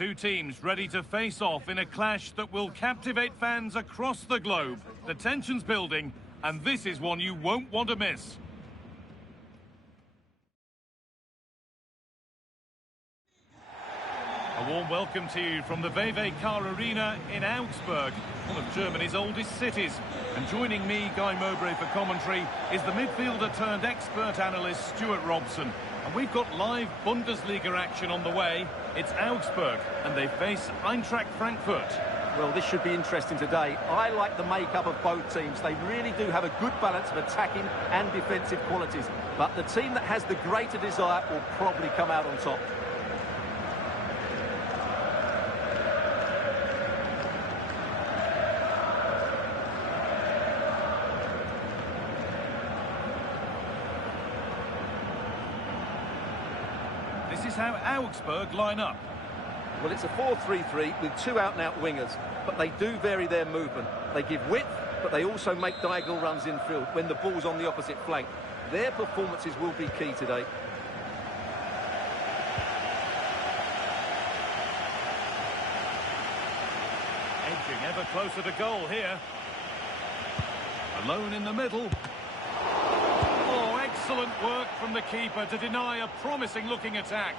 Two teams ready to face off in a clash that will captivate fans across the globe. The tension's building, and this is one you won't want to miss. A warm welcome to you from the VW Car Arena in Augsburg, one of Germany's oldest cities. And joining me, Guy Mowbray, for commentary is the midfielder turned expert analyst Stuart Robson. And we've got live Bundesliga action on the way. It's Augsburg, and they face Eintracht Frankfurt. Well, this should be interesting today. I like the makeup of both teams. They really do have a good balance of attacking and defensive qualities. But the team that has the greater desire will probably come out on top. This is how Augsburg line up. Well, it's a 4-3-3 with two out-and-out wingers, but they do vary their movement. They give width, but they also make diagonal runs infield when the ball's on the opposite flank. Their performances will be key today. Edging ever closer to goal here. Alone in the middle. Oh, excellent work from the keeper to deny a promising-looking attack.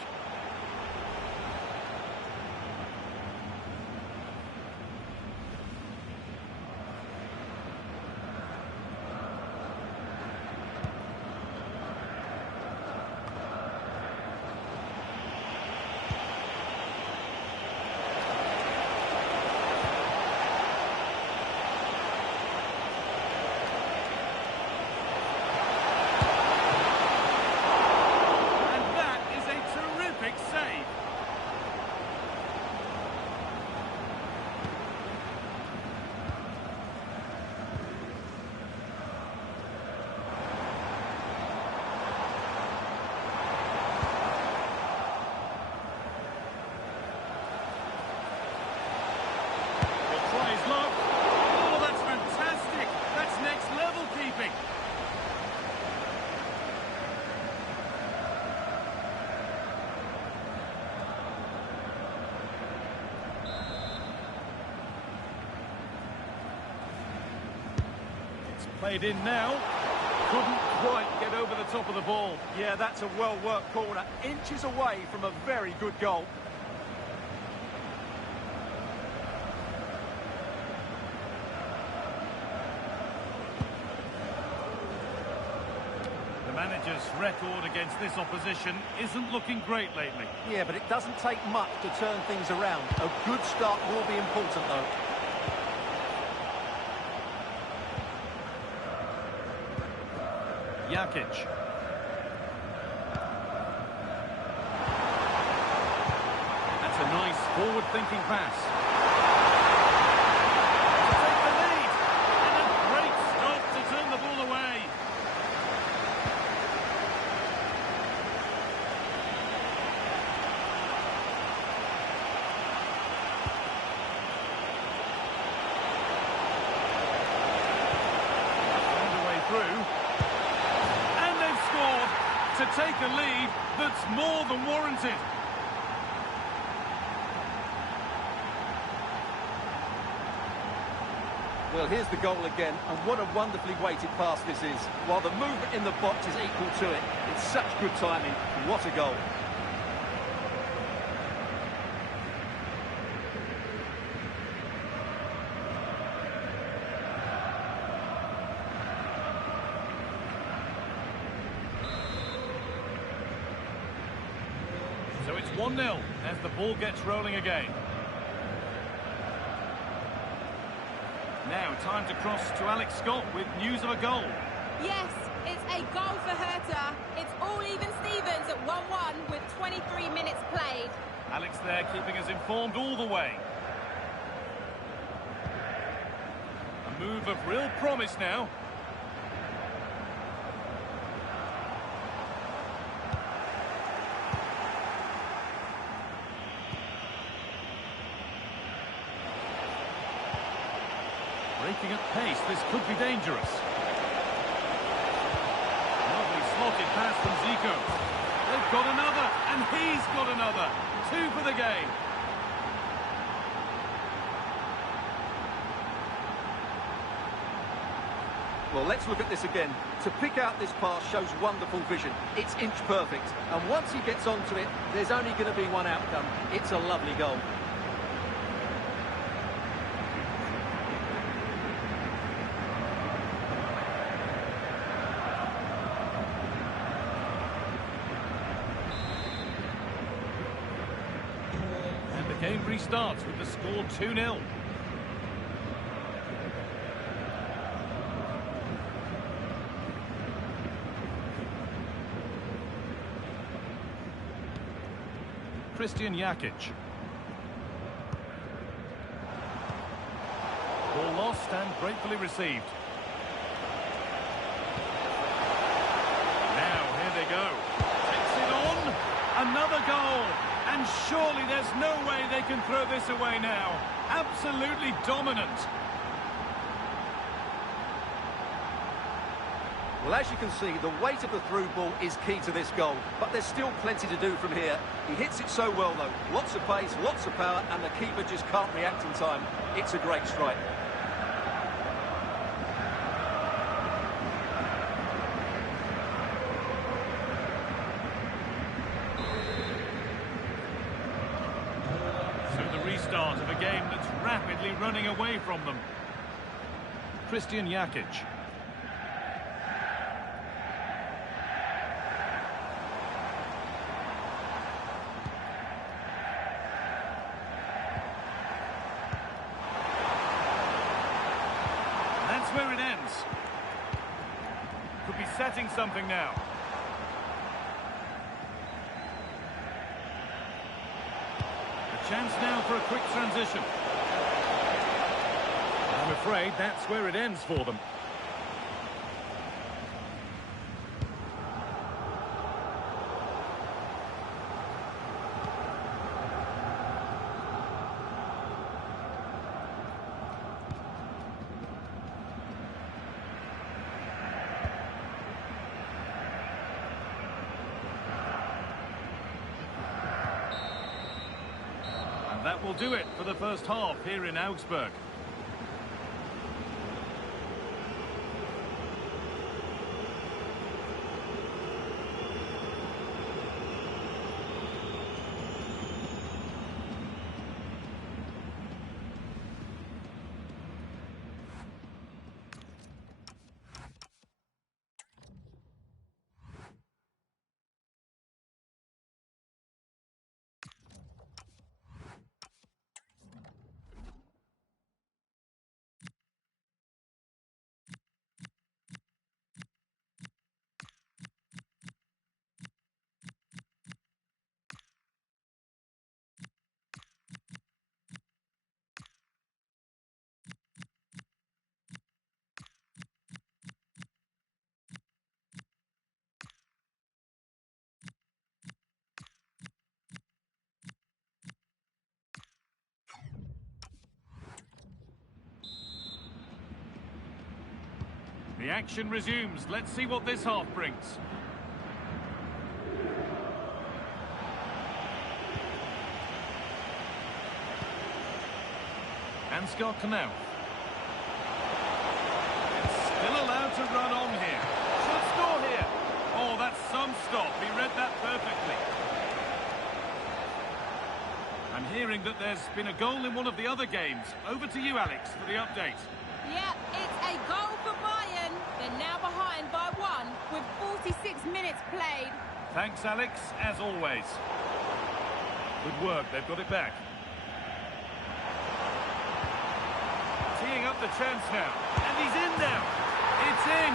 Played in now. Couldn't quite get over the top of the ball. Yeah, that's a well-worked corner. Inches away from a very good goal. The manager's record against this opposition isn't looking great lately. Yeah, but it doesn't take much to turn things around. A good start will be important, though. Jakic. That's a nice forward-thinking pass. To take the lead. And a great stop to turn the ball away. Found a way through. To take a lead that's more than warranted. Well, here's the goal again, and what a wonderfully weighted pass this is. While the movement in the box is equal to it, it's such good timing. What a goal. So it's 1-0 as the ball gets rolling again. Now time to cross to Alex Scott with news of a goal. Yes, it's a goal for Hertha. It's all even Stevens at 1-1 with 23 minutes played. Alex there keeping us informed all the way. A move of real promise now. Breaking at pace, this could be dangerous. Lovely slotted pass from Zico. They've got another, and he's got another. 2 for the game. Well, let's look at this again. To pick out this pass shows wonderful vision. It's inch perfect. And once he gets onto it, there's only going to be one outcome. It's a lovely goal. And the game restarts with the score 2-0. Christian Jakic. Ball lost and gratefully received. Now, here they go. Takes it on. Another goal. And surely there's no way they can throw this away now. Absolutely dominant. Well, as you can see, the weight of the through ball is key to this goal. But there's still plenty to do from here. He hits it so well, though. Lots of pace, lots of power, and the keeper just can't react in time. It's a great strike. So the restart of a game that's rapidly running away from them. Christian Jakic. Where it ends. Could be setting something now. A chance now for a quick transition. I'm afraid that's where it ends for them. That will do it for the first half here in Augsburg. The action resumes. Let's see what this half brings. Ansgar Knauf. Still allowed to run on here. Should score here. Oh, that's some stop. He read that perfectly. I'm hearing that there's been a goal in one of the other games. Over to you, Alex, for the update. Yeah, it's a goal for Bayern. They're now behind by 1 with 46 minutes played. Thanks, Alex, as always. Good work, they've got it back. Teeing up the chance now, and he's in now. It's in.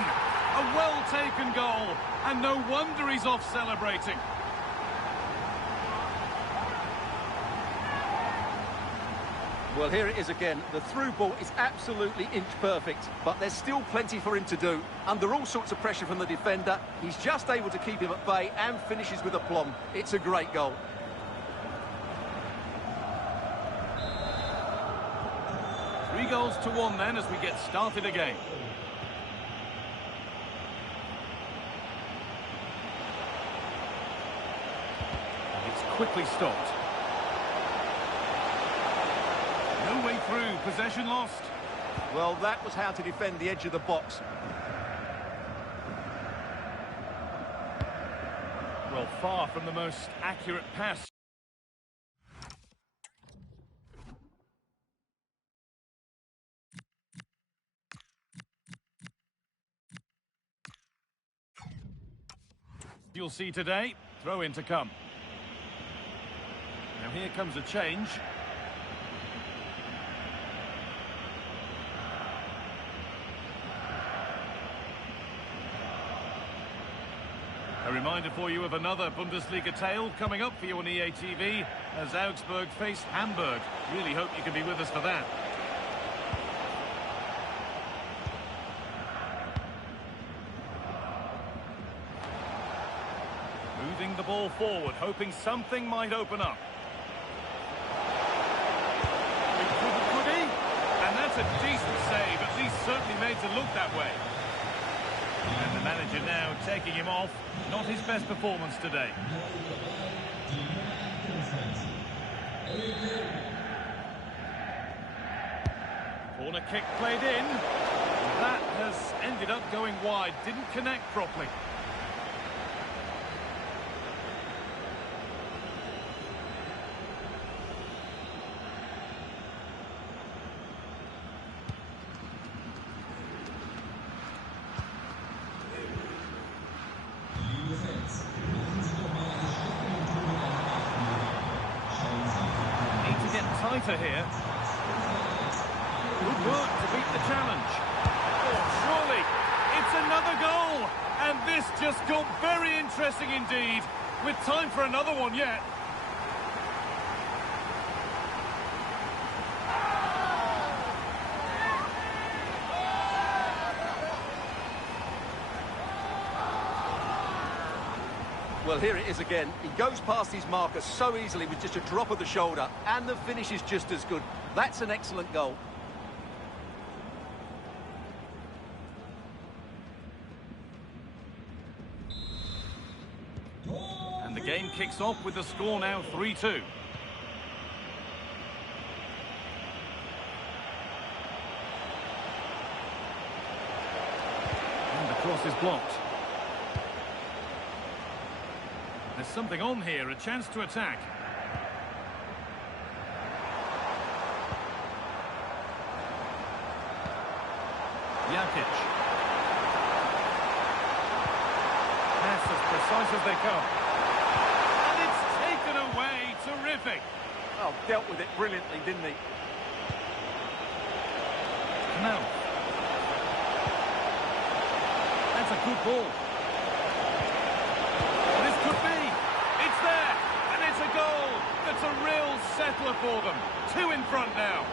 A well-taken goal, and no wonder he's off celebrating. Well, here it is again. The through ball is absolutely inch perfect, but there's still plenty for him to do. Under all sorts of pressure from the defender, he's just able to keep him at bay and finishes with aplomb. It's a great goal. Three goals to 1 then as we get started again. It's quickly stopped. No way through, possession lost. Well, that was how to defend the edge of the box. Well, far from the most accurate pass. You'll see today, throw in to come. Now here comes a change. A reminder for you of another Bundesliga tale coming up for you on EA TV as Augsburg face Hamburg. Really hope you can be with us for that. Moving the ball forward, hoping something might open up. Could he? And that's a decent save, at least certainly made to look that way. And the manager now taking him off. Not his best performance today. Corner kick played in. That has ended up going wide. Didn't connect properly. Tighter here. Good work to beat the challenge. Oh, surely it's another goal. And this just got very interesting indeed. With time for another one yet. Well, here it is again. He goes past his marker so easily with just a drop of the shoulder, and the finish is just as good. That's an excellent goal. And the game kicks off with the score now 3-2. And the cross is blocked. There's something on here, a chance to attack. Jakic. Pass as precise as they come. And it's taken away. Terrific. Oh, dealt with it brilliantly, didn't he? Now. That's a good ball. This could be. It's there. And it's a goal. That's a real settler for them. 2 in front now.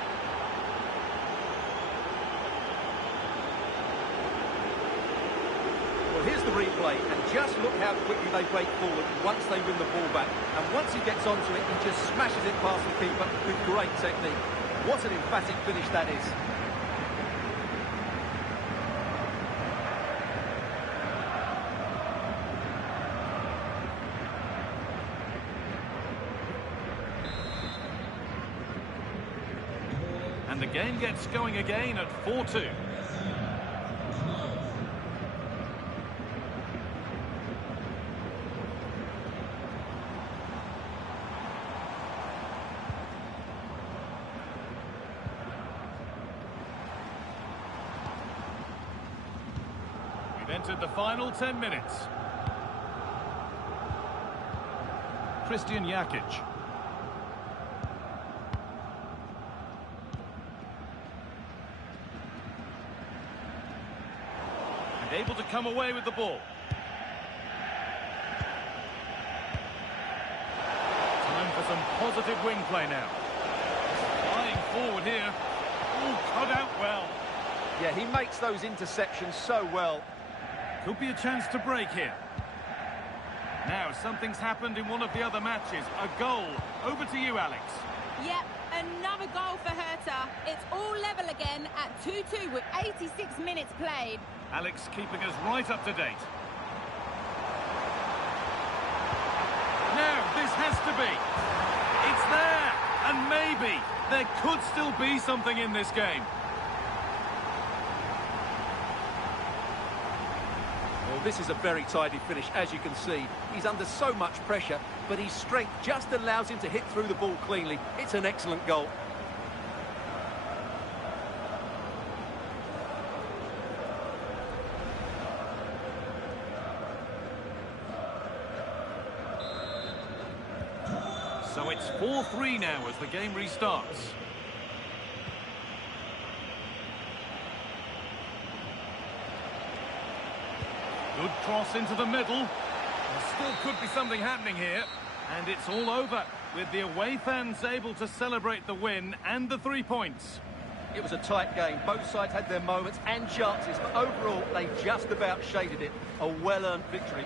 Well, here's the replay, and just look how quickly they break forward once they win the ball back. And once he gets onto it, he just smashes it past the keeper with great technique. What an emphatic finish that is. And the game gets going again at 4-2. We've entered the final 10 minutes. Christian Jakic. Able to come away with the ball. Time for some positive wing play now. Flying forward here. Ooh, cut out well. Yeah, he makes those interceptions so well. Could be a chance to break here. Now, something's happened in one of the other matches. A goal. Over to you, Alex. Yep, another goal for Hertha. It's all level again at 2-2 with 86 minutes played. Alex keeping us right up to date. Now, this has to be. It's there. And maybe there could still be something in this game. This is a very tidy finish, as you can see. He's under so much pressure, but his strength just allows him to hit through the ball cleanly. It's an excellent goal. So it's 4-3 now as the game restarts. Good cross into the middle. There still could be something happening here. And it's all over, with the away fans able to celebrate the win and the 3 points. It was a tight game. Both sides had their moments and chances, but overall, they just about shaded it. A well-earned victory.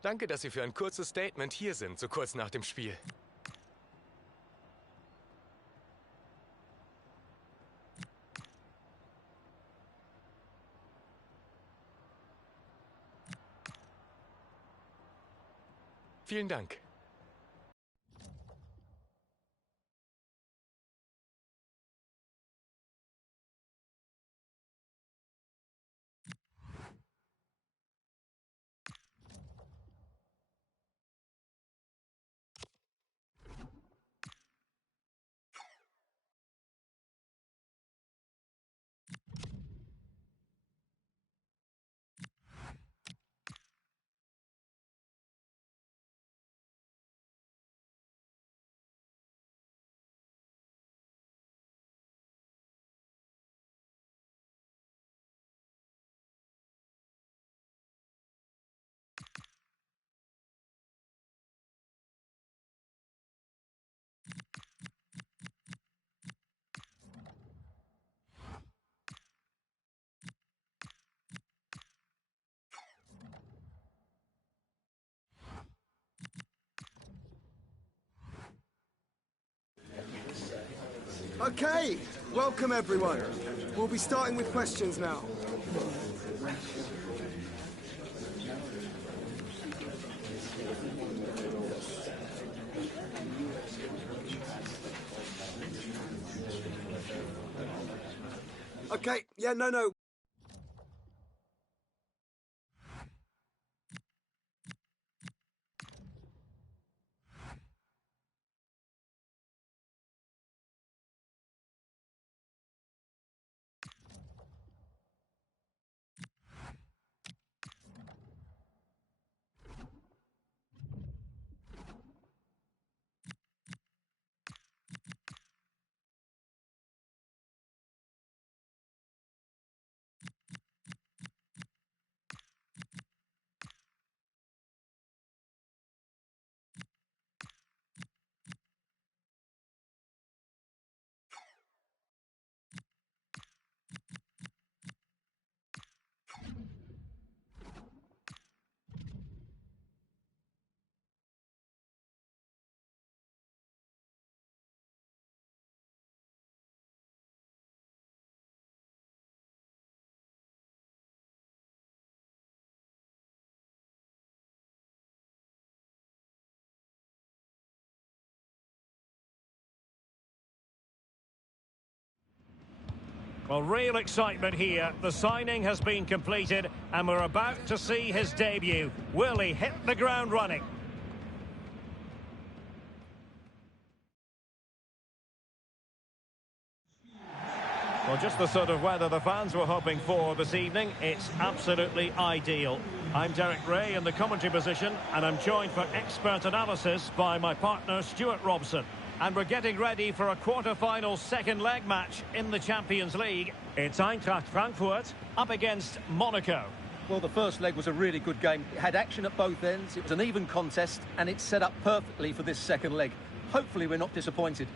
Danke, dass Sie für ein kurzes Statement hier sind, so kurz nach dem Spiel. Vielen Dank. Okay, welcome everyone. We'll be starting with questions now. Okay, yeah, no. Well, real excitement here. The signing has been completed and we're about to see his debut. Will he hit the ground running? Well, just the sort of weather the fans were hoping for this evening. It's absolutely ideal. I'm Derek Ray in the commentary position, and I'm joined for expert analysis by my partner, Stuart Robson. And we're getting ready for a quarter-final second leg match in the Champions League. It's Eintracht Frankfurt up against Monaco. Well, the first leg was a really good game. It had action at both ends, it was an even contest, and it's set up perfectly for this second leg. Hopefully we're not disappointed.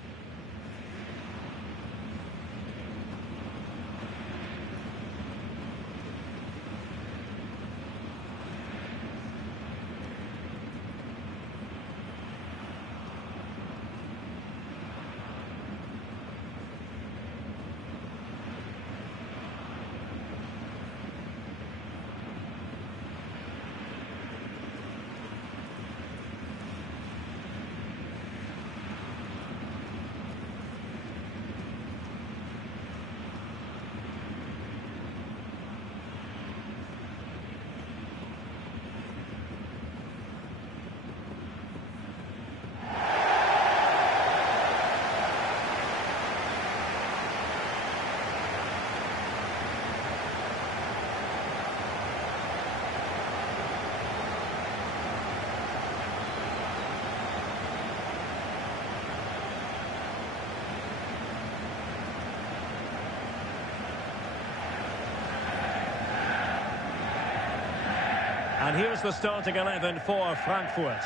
And here's the starting 11 for Frankfurt.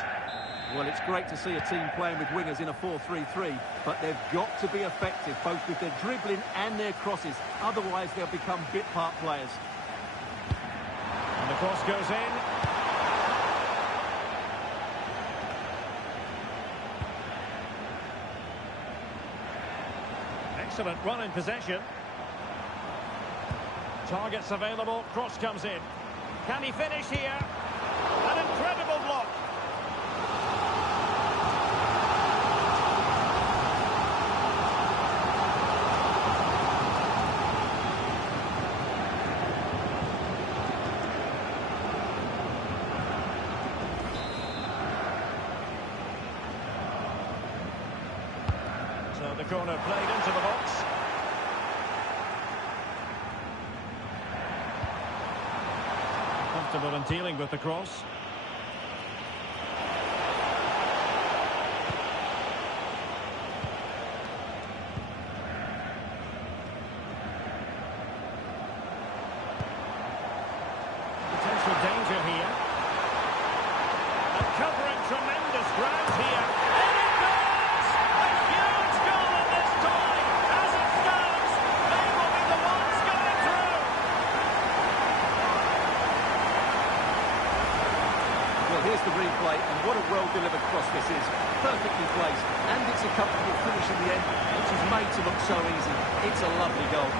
Well, it's great to see a team playing with wingers in a 4-3-3, but they've got to be effective, both with their dribbling and their crosses. Otherwise, they'll become bit-part players. And the cross goes in. Excellent run in possession. Targets available, cross comes in. Can he finish here? An incredible block. So the corner played into the box. Comfortable in dealing with the cross. Potential danger here. And covering tremendous ground here. And it goes! A huge goal at this time. As it stands, they will be the ones going through. Well, here's the replay, and what a well-delivered cross this is. Perfectly placed, and it's a comfortable finish in the end, which is made to look so easy. It's a lovely goal.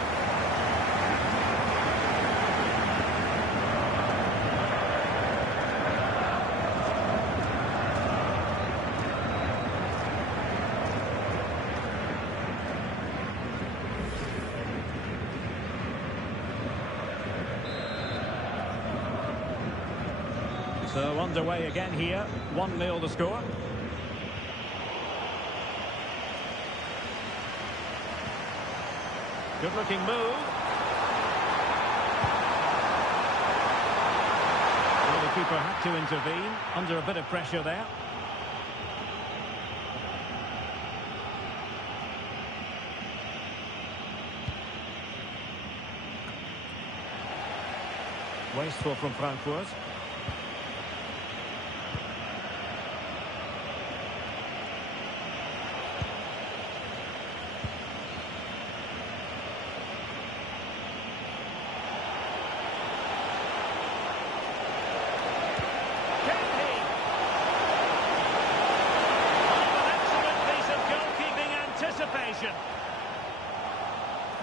So underway again here, 1-0 the score. Good looking move. Well, the keeper had to intervene under a bit of pressure there. Wasteful from Frankfurt.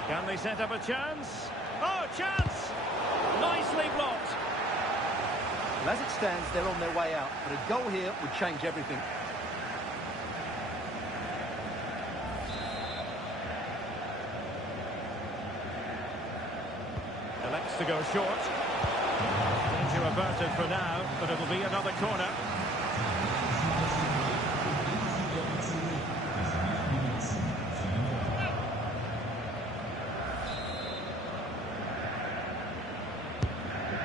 Can they set up a chance? Oh, chance! Nicely blocked. Well, as it stands, they're on their way out, but a goal here would change everything. Elects to go short. Danger averted for now, but it'll be another corner.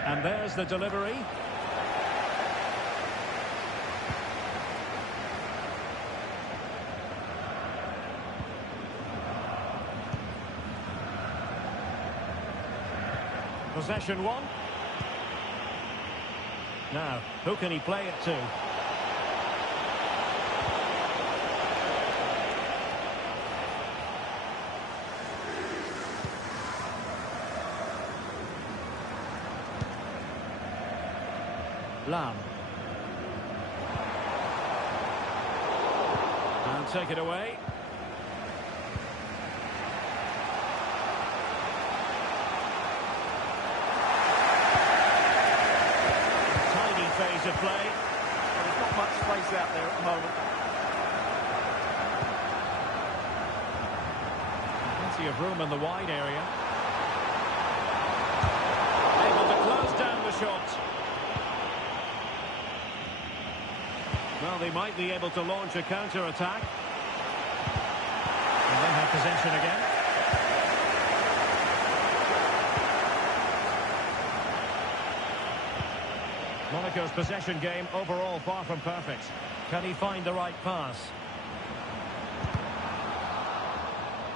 And there's the delivery. Possession one. Now, who can he play it to? Lam. And take it away. Tiny phase of play. There's not much space out there at the moment. Plenty of room in the wide area. Able to close down the shot. Well, they might be able to launch a counter-attack. And then have possession again. Monaco's possession game overall far from perfect. Can he find the right pass?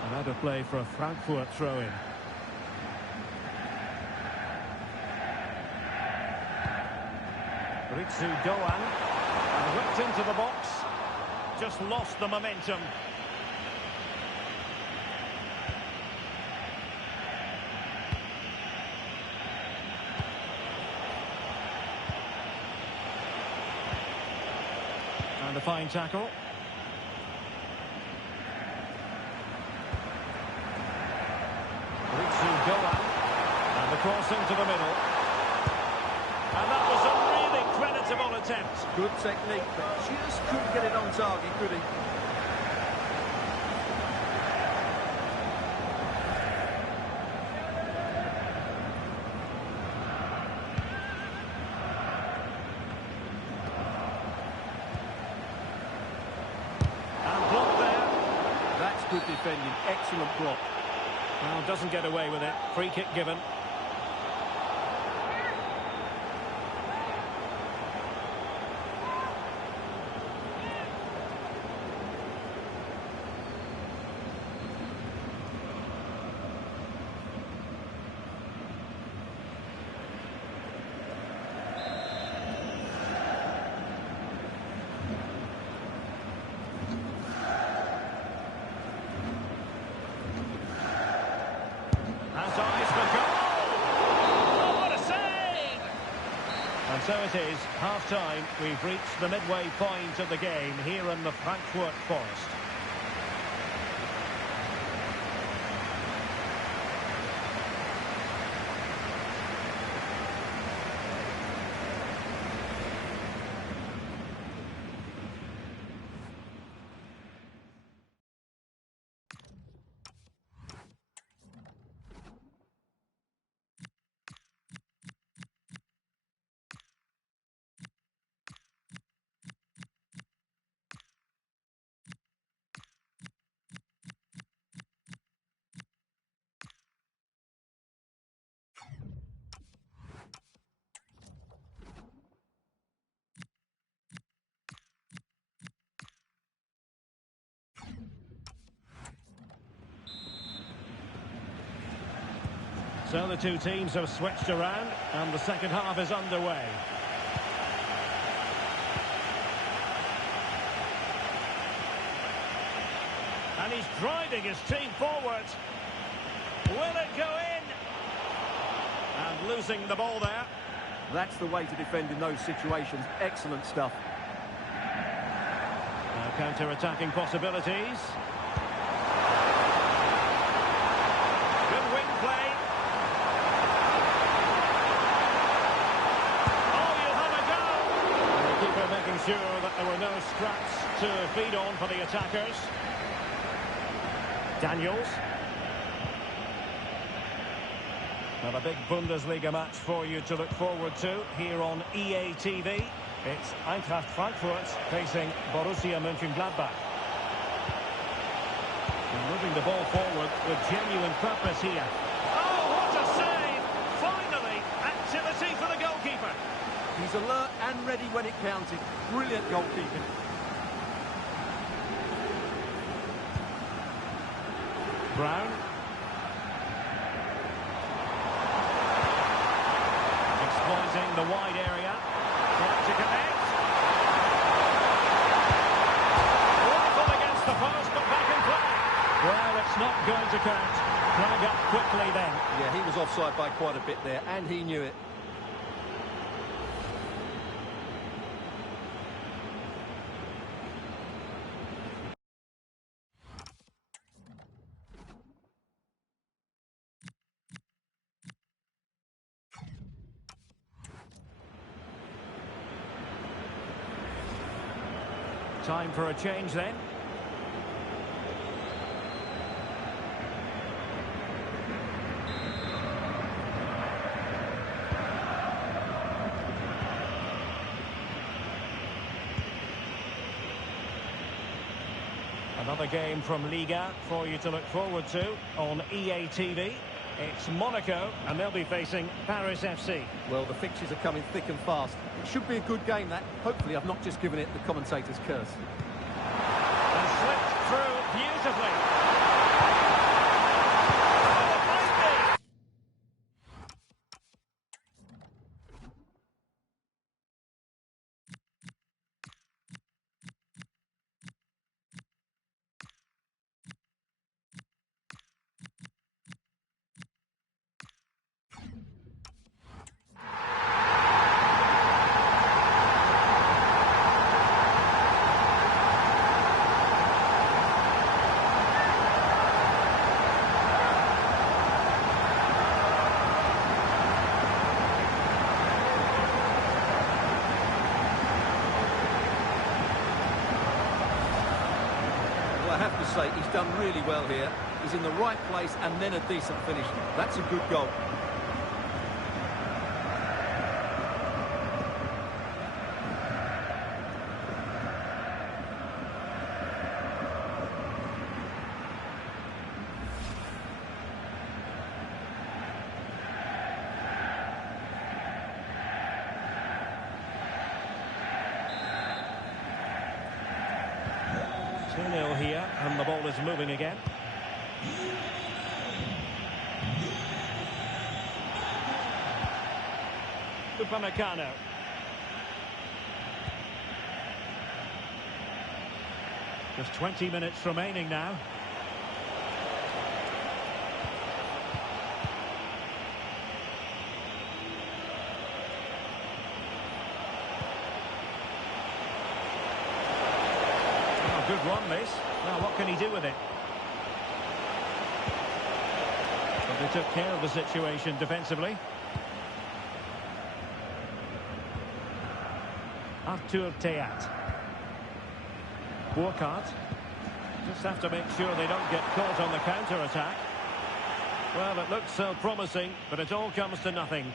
And out of play for a Frankfurt throw-in. Ritsu Doan. And whipped into the box. Just lost the momentum. And a fine tackle. Ritsu Doan. And the cross into the middle. And that was a really creditable attempt. Good technique, but just couldn't get it on target, could he? And blocked there. That's good defending. Excellent block. Well, doesn't get away with it. Free kick given. Has eyes for goal! Oh, what a save! And so it is, half-time. We've reached the midway point of the game here in the Frankfurt Forest. So the two teams have switched around and the second half is underway. And he's driving his team forward. Will it go in? And losing the ball there. That's the way to defend in those situations. Excellent stuff. Now counter-attacking possibilities. Good wing play. Oh, you'll have a go! And the keeper making sure that there were no scraps to feed on for the attackers. Daniels. Well, a big Bundesliga match for you to look forward to here on EA TV. It's Eintracht Frankfurt facing Borussia Mönchengladbach. And moving the ball forward with genuine purpose here. Oh, what a save! Finally, activity for the goalkeeper. He's alert and ready when it counted. Brilliant goalkeeping. Brown. Exploiting the wide area. Trying to connect. Rifled against the post, but back in play. Well, it's not going to count. Flag up quickly then. Yeah, he was offside by quite a bit there, and he knew it. Time for a change then. Another game from Liga for you to look forward to on EA TV. It's Monaco, and they'll be facing Paris FC. Well, the fixtures are coming thick and fast. It should be a good game, that. Hopefully, I've not just given it the commentator's curse. And slipped through beautifully. I have to say, he's done really well here. He's in the right place and then a decent finish. That's a good goal. Here, and the ball is moving again. Upamecano. Just 20 minutes remaining now. Good run, this. Now, what can he do with it? But they took care of the situation defensively. Artur Theat. Burkhardt. Just have to make sure they don't get caught on the counter-attack. Well, it looks so promising, but it all comes to nothing.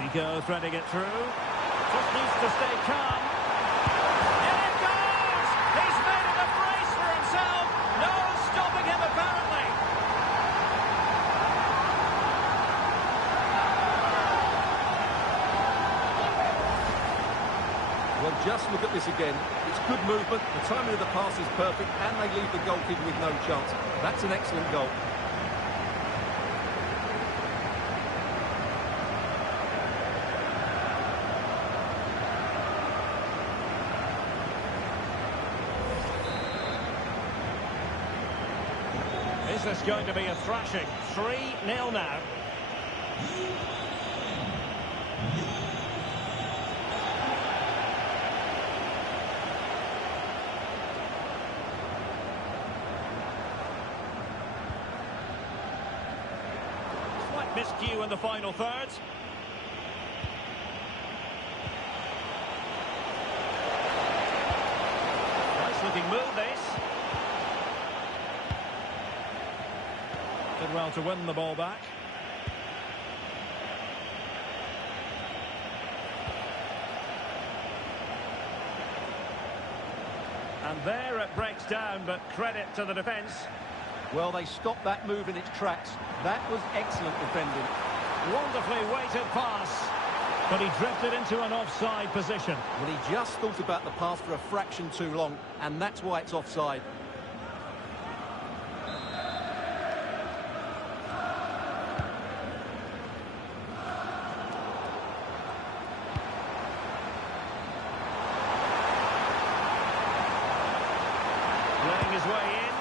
Zico threading it through. Just needs to stay calm. In it goes! He's made it a brace for himself. No stopping him, apparently. Well, just look at this again. It's good movement, the timing of the pass is perfect, and they leave the goalkeeper with no chance. That's an excellent goal. Is this going to be a thrashing? 3-0 now. Slight miscue in the final third. Nice looking move, this. Did well to win the ball back. And there it breaks down, but credit to the defence. Well, they stopped that move in its tracks. That was excellent defending. Wonderfully weighted pass. But he drifted into an offside position. Well, he just thought about the pass for a fraction too long, and that's why it's offside. His way in.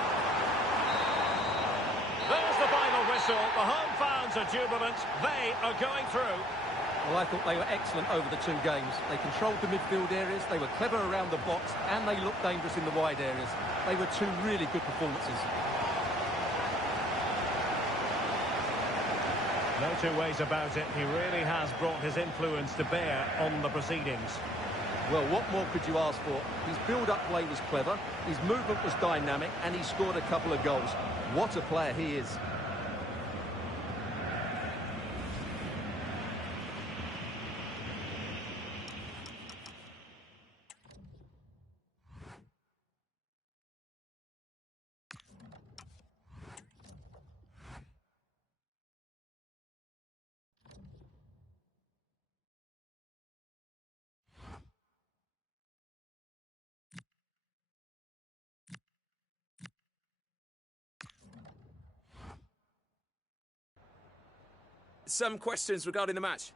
There's the final whistle. The home fans are jubilant. They are going through. Well, I thought they were excellent over the two games. They controlled the midfield areas, they were clever around the box, and they looked dangerous in the wide areas. They were two really good performances. No two ways about it. He really has brought his influence to bear on the proceedings. Well, what more could you ask for? His build-up play was clever, his movement was dynamic, and he scored a couple of goals. What a player he is. Some questions regarding the match.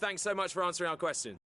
Thanks so much for answering our question.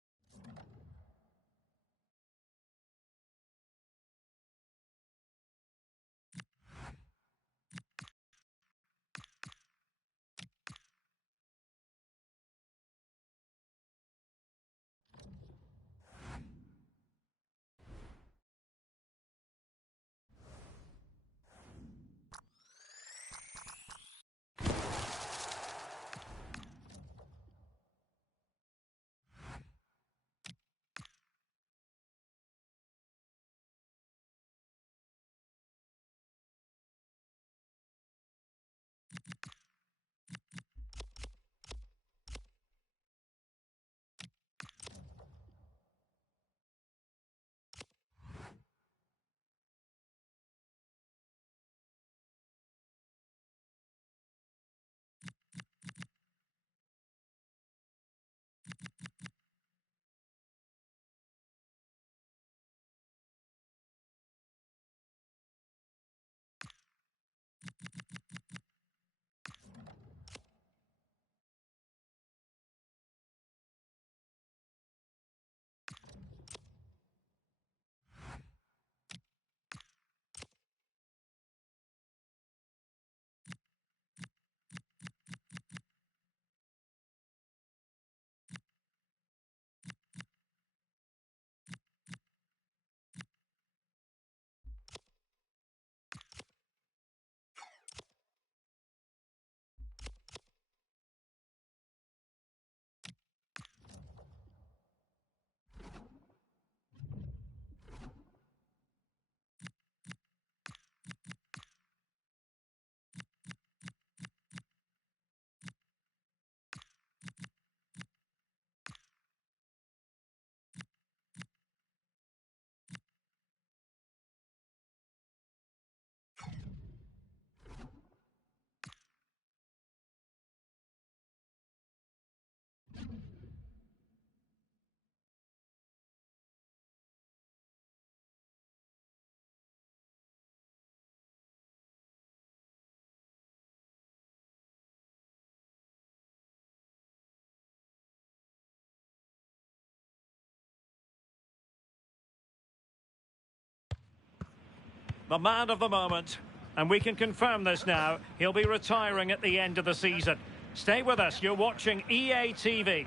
The man of the moment. And we can confirm this now. He'll be retiring at the end of the season. Stay with us. You're watching EA TV.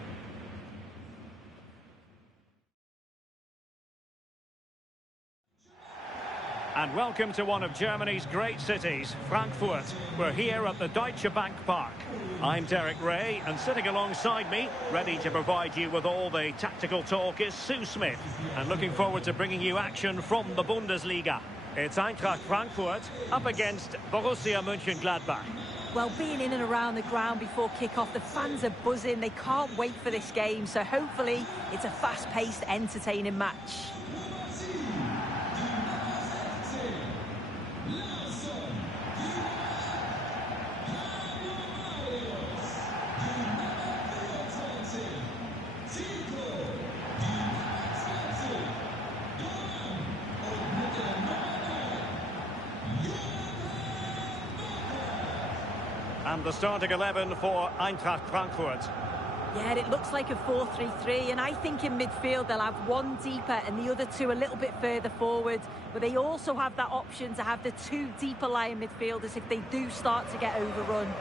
And welcome to one of Germany's great cities, Frankfurt. We're here at the Deutsche Bank Park. I'm Derek Ray, and sitting alongside me, ready to provide you with all the tactical talk, is Sue Smith. And looking forward to bringing you action from the Bundesliga. It's Eintracht Frankfurt up against Borussia Mönchengladbach. Well, being in and around the ground before kick-off, the fans are buzzing. They can't wait for this game, so hopefully it's a fast-paced, entertaining match. And the starting 11 for Eintracht Frankfurt. Yeah, it looks like a 4-3-3, and I think in midfield they'll have one deeper and the other two a little bit further forward. But they also have that option to have the two deeper lying midfielders if they do start to get overrun.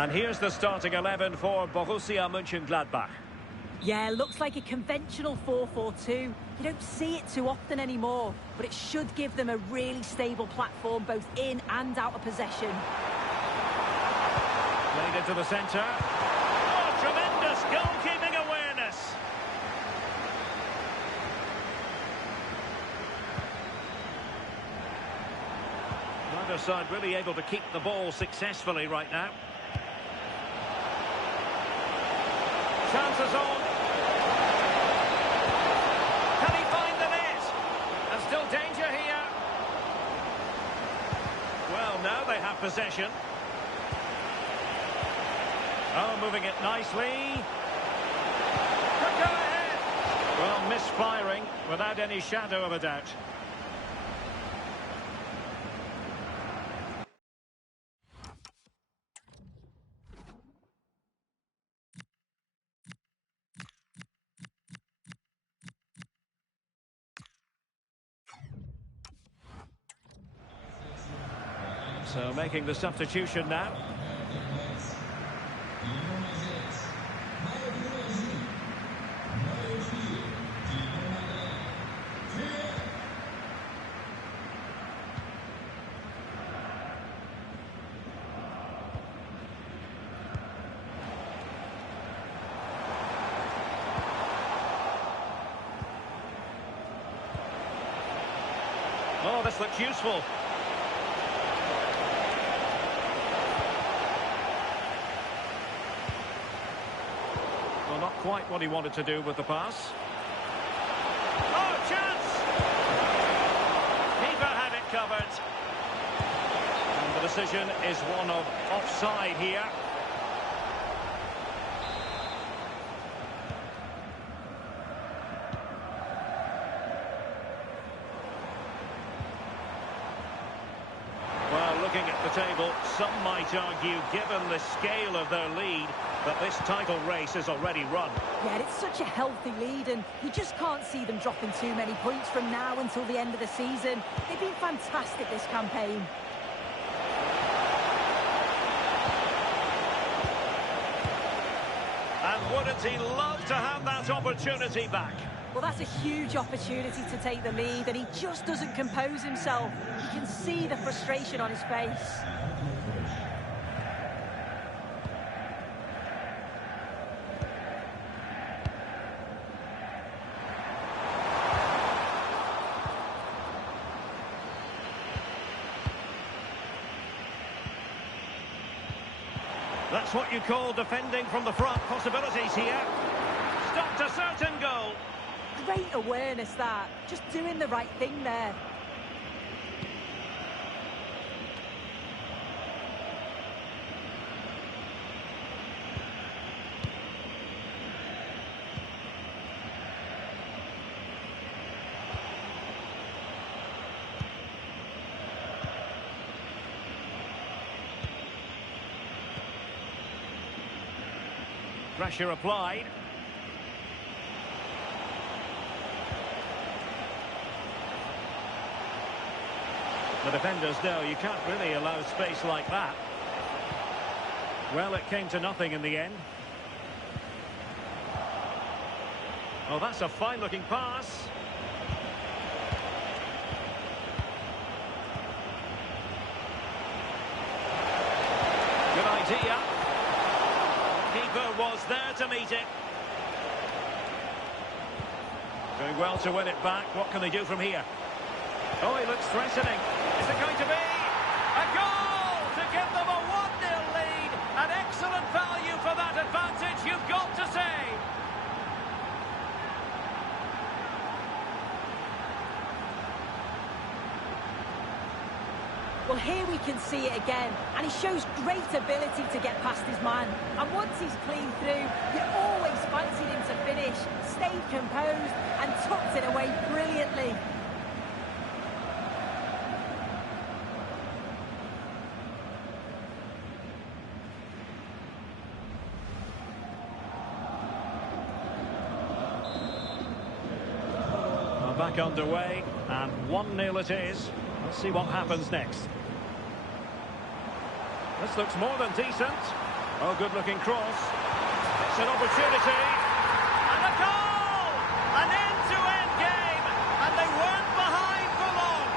And here's the starting 11 for Borussia Mönchengladbach. Yeah, looks like a conventional 4-4-2. You don't see it too often anymore, but it should give them a really stable platform both in and out of possession. Played into the centre. Oh, tremendous goalkeeping awareness. Neither side really able to keep the ball successfully right now. Chances on. Can he find the net? And still danger here. Well, now they have possession. Oh, moving it nicely. Could go ahead. Well, misfiring without any shadow of a doubt. So making the substitution now. Oh, this looks useful. Well, not quite what he wanted to do with the pass. Oh, chance! Keeper had it covered. And the decision is one of offside here. Looking at the table, some might argue, given the scale of their lead, that this title race is already run. Yeah, it's such a healthy lead, and you just can't see them dropping too many points from now until the end of the season. They've been fantastic this campaign. And wouldn't he love to have that opportunity back? Well, that's a huge opportunity to take the lead, and he just doesn't compose himself. You can see the frustration on his face. That's what you call defending from the front. Possibilities here. Stopped a certain goal. Great awareness, that. Just doing the right thing there. Pressure applied. The defenders know you can't really allow space like that. Well, it came to nothing in the end. Oh, that's a fine-looking pass. Good idea. Keeper was there to meet it. Doing well to win it back. What can they do from here? Oh, he looks threatening. Is it going to be a goal to give them a 1-0 lead? An excellent value for that advantage, you've got to say. Well, here we can see it again, and he shows great ability to get past his man. And once he's clean through, you always fancied him to finish, stayed composed, and tucked it away brilliantly. Back underway, and 1-0 it is. Let's see what happens next. This looks more than decent. Oh, good-looking cross. It's an opportunity. And a goal! An end-to-end game. And they weren't behind for long.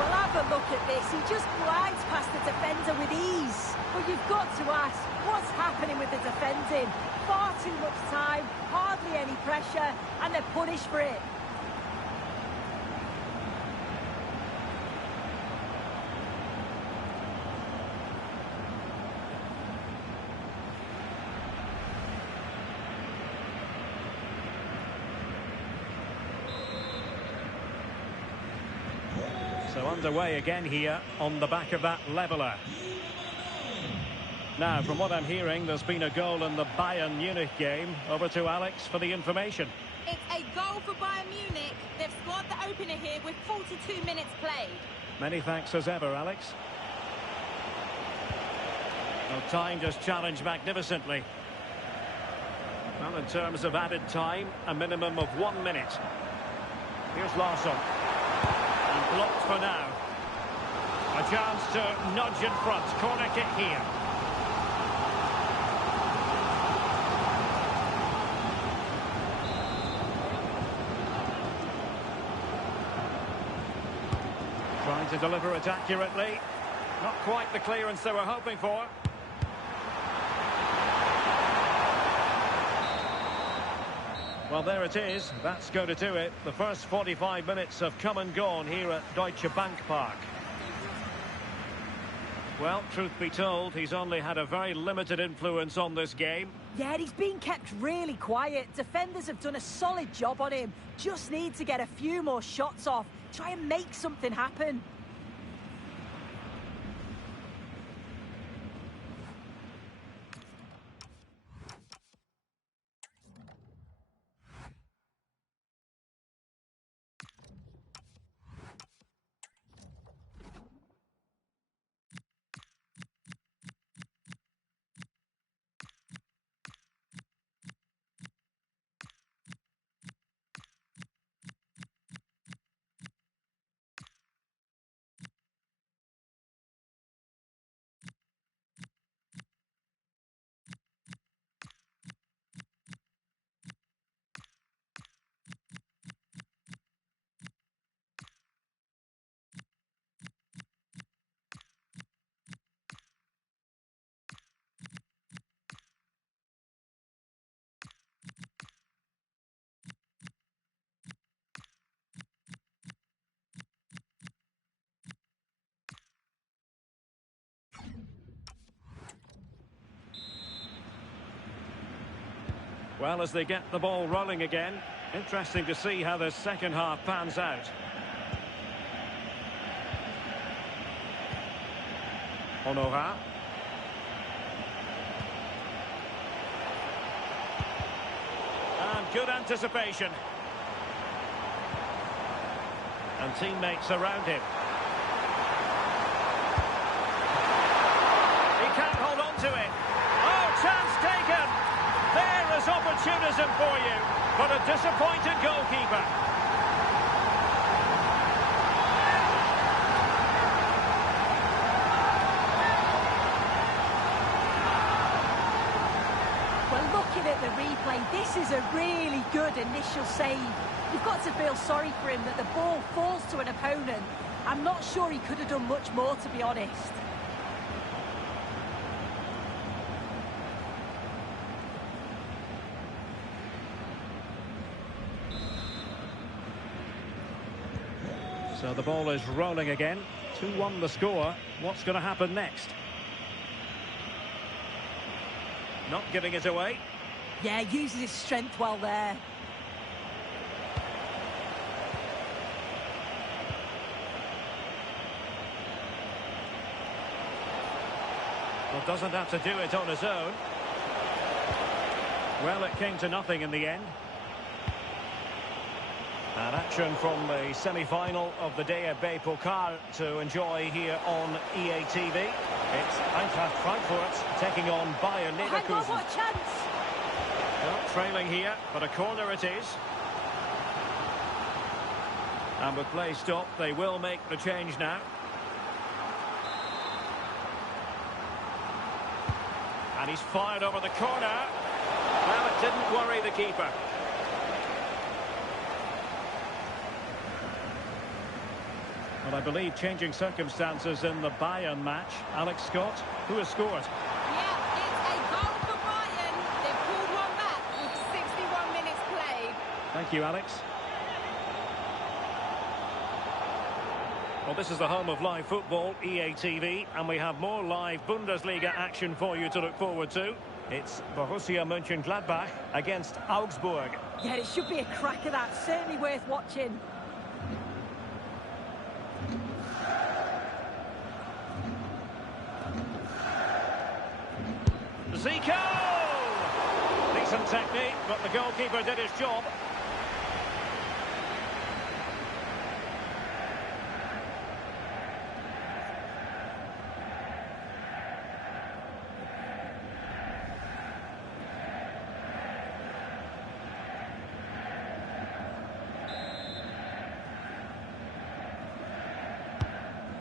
Well, have a look at this. He just glides past the defender with ease. But you've got to ask, what's happening with the defending? Far too much time, hardly any pressure, and they're punished for it. So underway again here on the back of that leveller. Now, from what I'm hearing, there's been a goal in the Bayern Munich game. Over to Alex for the information. It's a goal for Bayern Munich. They've scored the opener here with 42 minutes played. Many thanks as ever, Alex. Well, time just challenged magnificently. Well, in terms of added time, a minimum of 1 minute. Here's Larsson. And blocked for now. A chance to nudge in front. Corner kick here. Trying to deliver it accurately. Not quite the clearance they were hoping for. Well, there it is. That's going to do it. The first 45 minutes have come and gone here at Deutsche Bank Park. Well, truth be told, he's only had a very limited influence on this game. Yeah, he's been kept really quiet. Defenders have done a solid job on him. Just need to get a few more shots off. Try and make something happen. Well, as they get the ball rolling again, interesting to see how the second half pans out. Honora. And good anticipation. And teammates around him. He can't hold on to it. Oh, chance taken! There is opportunism for you, but a disappointed goalkeeper. Well, looking at the replay, this is a really good initial save. You've got to feel sorry for him that the ball falls to an opponent. I'm not sure he could have done much more, to be honest. So the ball is rolling again. 2-1 the score. What's going to happen next? Not giving it away. Yeah, uses his strength well there. Well, doesn't have to do it on his own. Well, it came to nothing in the end. And action from the semi-final of the DFB Pokal to enjoy here on EA TV. It's Eintracht Frankfurt taking on Bayern Leverkusen. Hang on, what a chance! Well, trailing here, but a corner it is. And with play stopped, they will make the change now. And he's fired over the corner. Well, it didn't worry the keeper. Well, I believe changing circumstances in the Bayern match. Alex Scott, who has scored? Yeah, it's a goal for Bayern. They've pulled one back with 61 minutes played. Thank you, Alex. Well, this is the home of live football, EA TV, and we have more live Bundesliga action for you to look forward to. It's Borussia Mönchengladbach against Augsburg. Yeah, it should be a cracker, that. Certainly worth watching. Zico! Decent technique, but the goalkeeper did his job.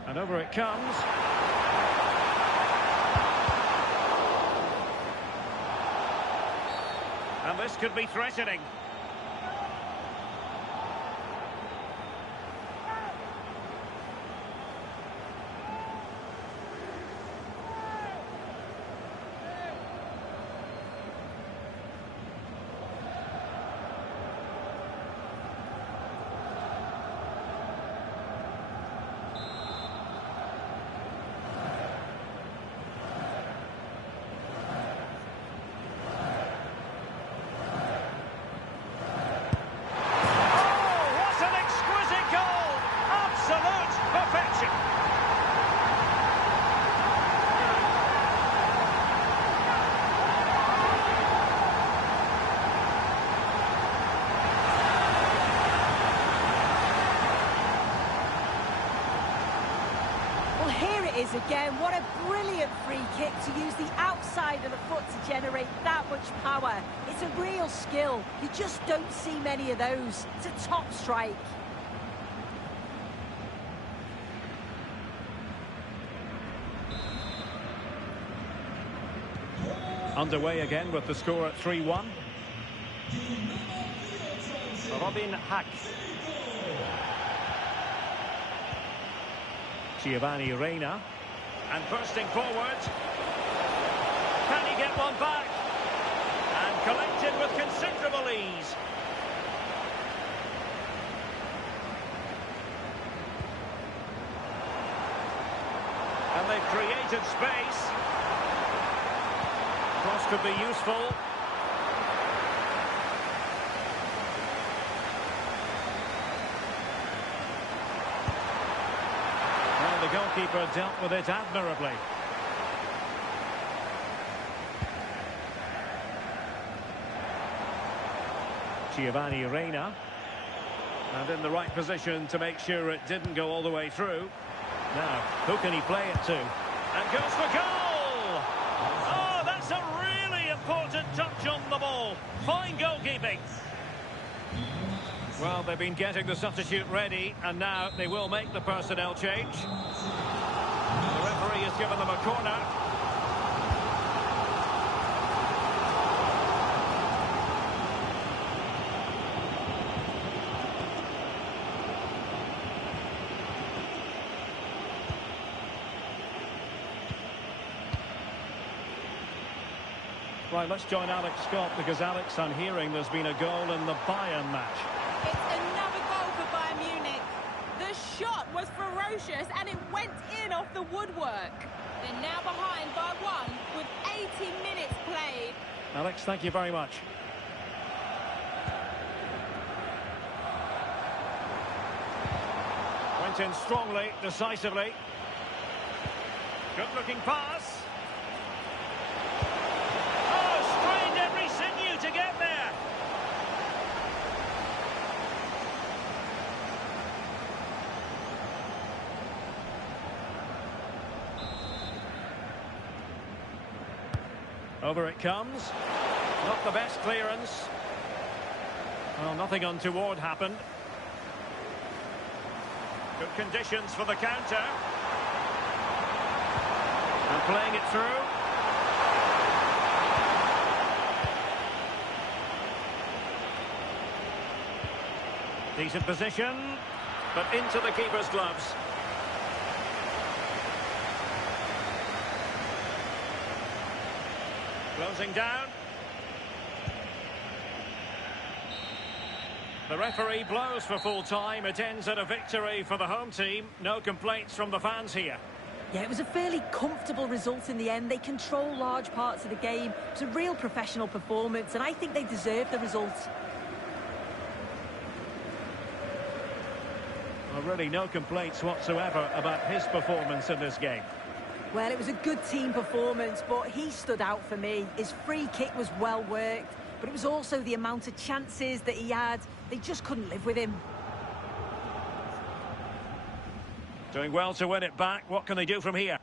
And over it comes. And this could be threatening. Again, what a brilliant free kick to use the outside of the foot to generate that much power. It's a real skill. You just don't see many of those. It's a top strike. Underway again with the score at 3-1. Robin Hack. Giovanni Reina. And bursting forward. Can he get one back? And collected with considerable ease. And they've created space. Cross could be useful. The goalkeeper dealt with it admirably. Giovanni Reina. And in the right position to make sure it didn't go all the way through. Now, who can he play it to? And goes for goal! Oh, that's a really important touch on the ball. Fine goalkeeping. Well, they've been getting the substitute ready, and now they will make the personnel change. The referee has given them a corner. Right, let's join Alex Scott, because Alex, I'm hearing there's been a goal in the Bayern match. It's another goal for Bayern Munich. The shot was ferocious and it went in off the woodwork. They're now behind by 1 with 80 minutes played. Alex, thank you very much. Went in strongly, decisively. Good looking pass. Oh, strained every sinew to get there. Over it comes. Not the best clearance. Well, nothing untoward happened. Good conditions for the counter. And playing it through. Decent position, but into the keeper's gloves. Closing down. The referee blows for full time. It ends at a victory for the home team. No complaints from the fans here. Yeah, it was a fairly comfortable result in the end. They control large parts of the game. It was a real professional performance, and I think they deserve the result. Well, really no complaints whatsoever about his performance in this game. Well, it was a good team performance, but he stood out for me. His free kick was well worked, but it was also the amount of chances that he had. They just couldn't live with him. Doing well to win it back. What can they do from here?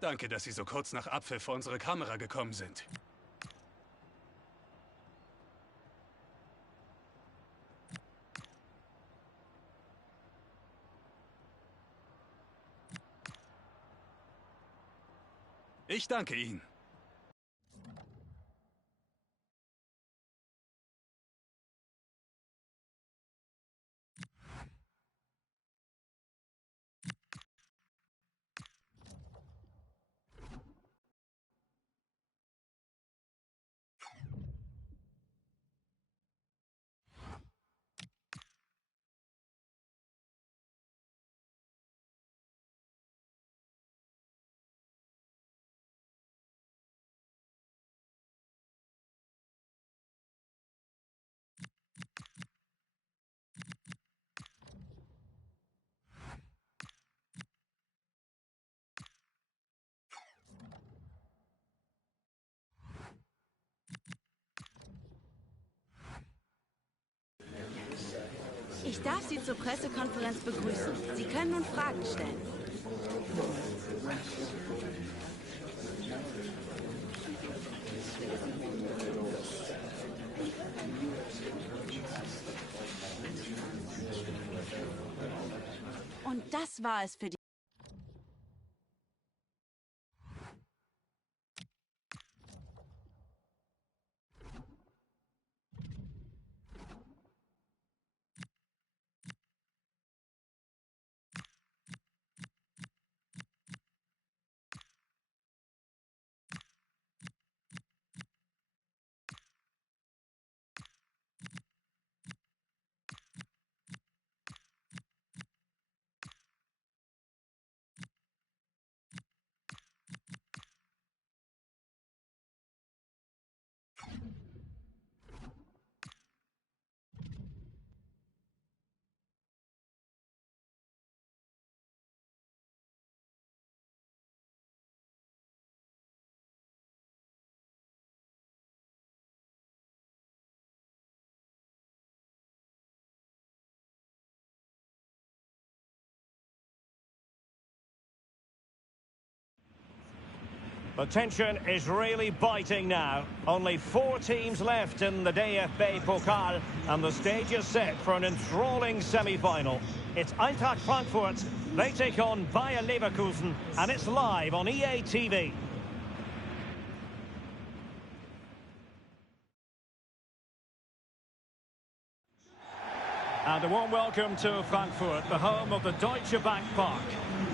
Danke, dass Sie so kurz nach Abpfiff vor unsere Kamera gekommen sind. Ich danke Ihnen. Ich darf Sie zur Pressekonferenz begrüßen. Sie können nun Fragen stellen. Und das war es für die... The tension is really biting now. Only 4 teams left in the DFB Pokal, and the stage is set for an enthralling semi-final. It's Eintracht Frankfurt. They take on Bayer Leverkusen, and it's live on EA TV. And a warm welcome to Frankfurt, the home of the Deutsche Bank Park.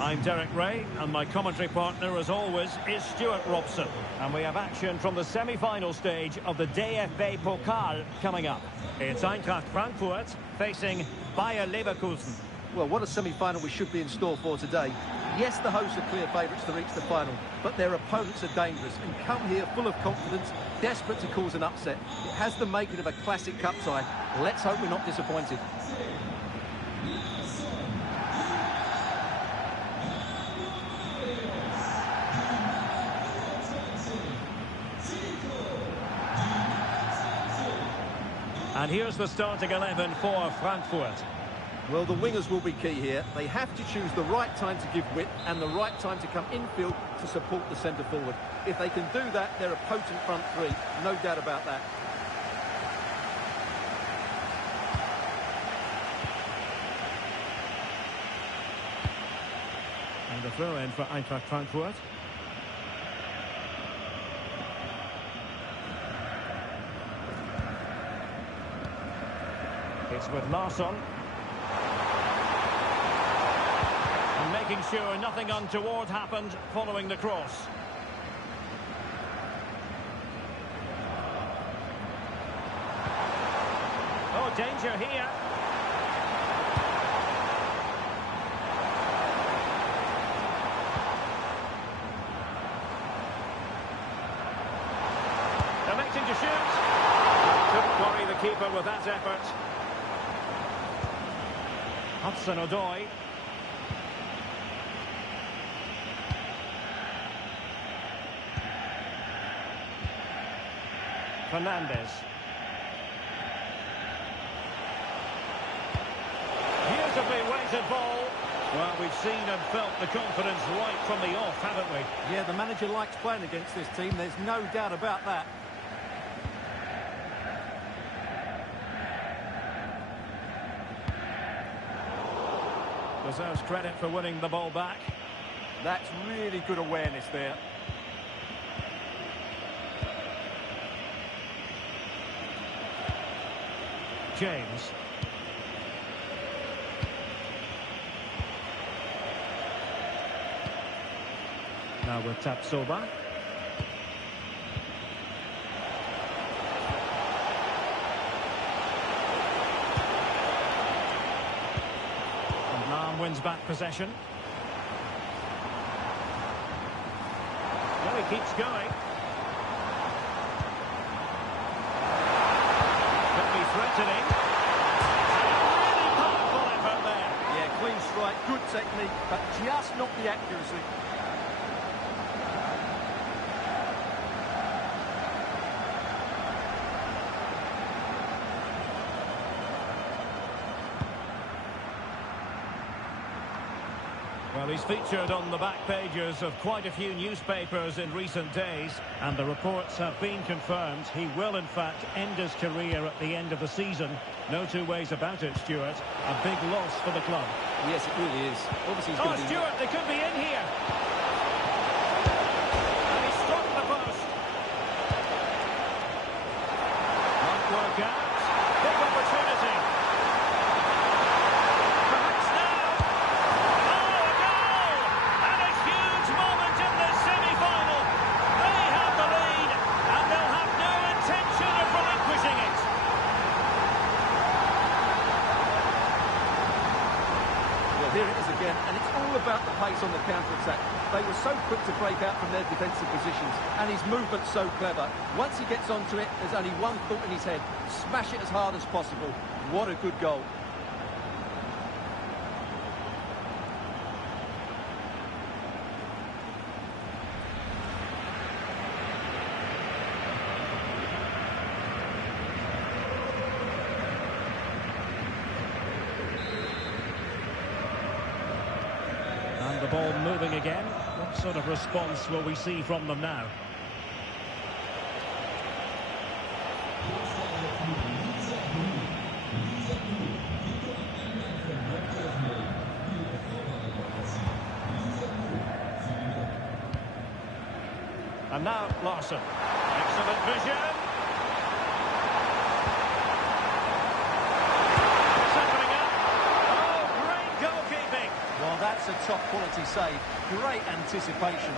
I'm Derek Ray, and my commentary partner, as always, is Stuart Robson. And we have action from the semi-final stage of the DFB Pokal coming up. It's Eintracht Frankfurt facing Bayer Leverkusen. Well, what a semi-final we should be in store for today. Yes, the hosts are clear favourites to reach the final, but their opponents are dangerous and come here full of confidence, desperate to cause an upset. It has the making of a classic cup tie. Let's hope we're not disappointed. And here's the starting 11 for Frankfurt. Well, the wingers will be key here. They have to choose the right time to give width and the right time to come infield to support the centre forward. If they can do that, they're a potent front three. No doubt about that. And the throw in for Eintracht Frankfurt. It's with Larsson. And making sure nothing untoward happened following the cross. Oh, danger here. Electing to shoot. Couldn't worry the keeper with that effort. Hudson-Odoi. Fernandez. Beautifully weighted ball. Well, we've seen and felt the confidence right from the off, haven't we? Yeah, the manager likes playing against this team, there's no doubt about that. Deserves credit for winning the ball back. That's really good awareness there. James. Now with Tapsoba. And Lahm wins back possession. Well, he keeps going. Could be threatening. Really powerful effort there. Yeah, clean strike, good technique, but just not the accuracy. Well, he's featured on the back pages of quite a few newspapers in recent days, and the reports have been confirmed. He will, in fact, end his career at the end of the season. No two ways about it, Stuart. A big loss for the club. Yes, it really is. Obviously, he's going to be... Stuart, they could be in here. And he struck the post. Not work out. Big opportunity. Perhaps now. Oh, a goal! And a huge moment in the semi-final. They have the lead, and they'll have no intention of relinquishing it. Well, here it is again, and it's all about the pace on the counter-attack. They were so quick to break out from their defensive positions, and his movement's so clever. Once he gets onto it, there's only one thought in his head: smash it as hard as possible. What a good goal. And the ball moving again. What sort of response will we see from them now? And now Larsson. Excellent vision. Settling up. Oh, great goalkeeping. Well, that's a top-quality save. Great anticipation.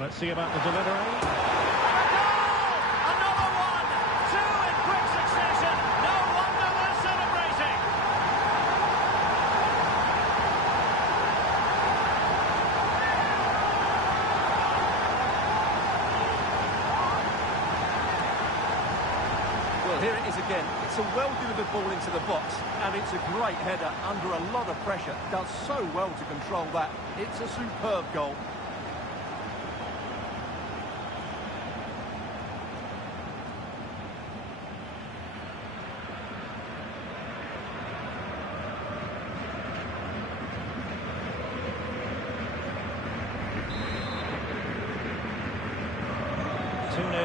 Let's see about the delivery. Here it is again. It's a well-delivered ball into the box, and it's a great header under a lot of pressure. Does so well to control that. It's a superb goal.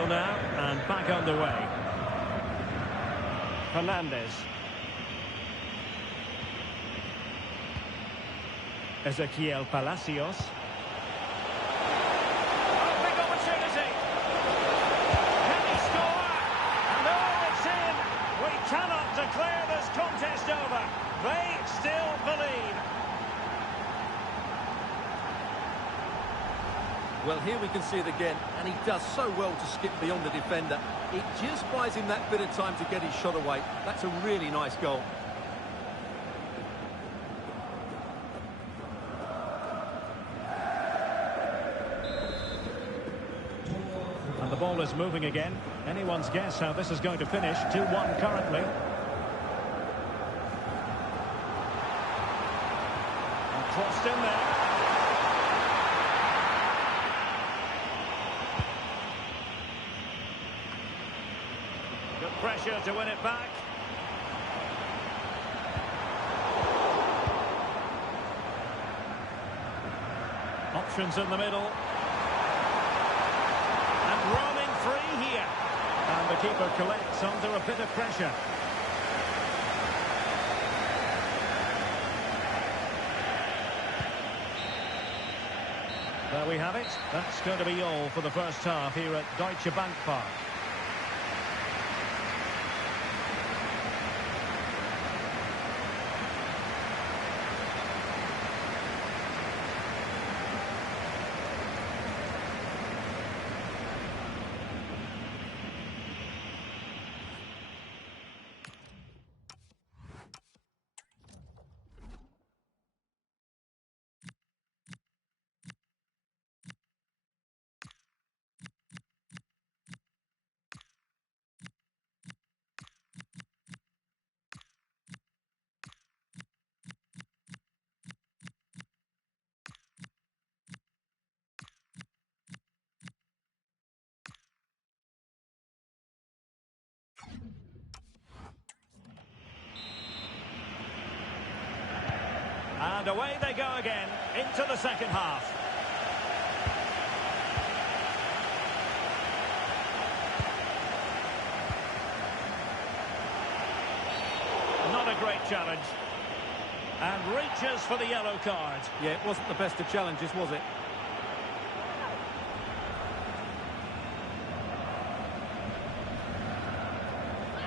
1-0 now, and back underway. Fernandez. Ezequiel Palacios. Oh, big opportunity. Can he score? And oh, it's in. We cannot declare this contest over. They still believe. Well, here we can see it again, and he does so well to skip beyond the defender. It just buys him that bit of time to get his shot away. That's a really nice goal. And the ball is moving again. Anyone's guess how this is going to finish. 2-1 currently. And crossed in there. Good pressure to win it back. Options in the middle. Roaming free here. And the keeper collects under a bit of pressure. There we have it. That's going to be all for the first half here at Deutsche Bank Park. And away they go again, into the second half. Not a great challenge. And reaches for the yellow card. Yeah, it wasn't the best of challenges, was it?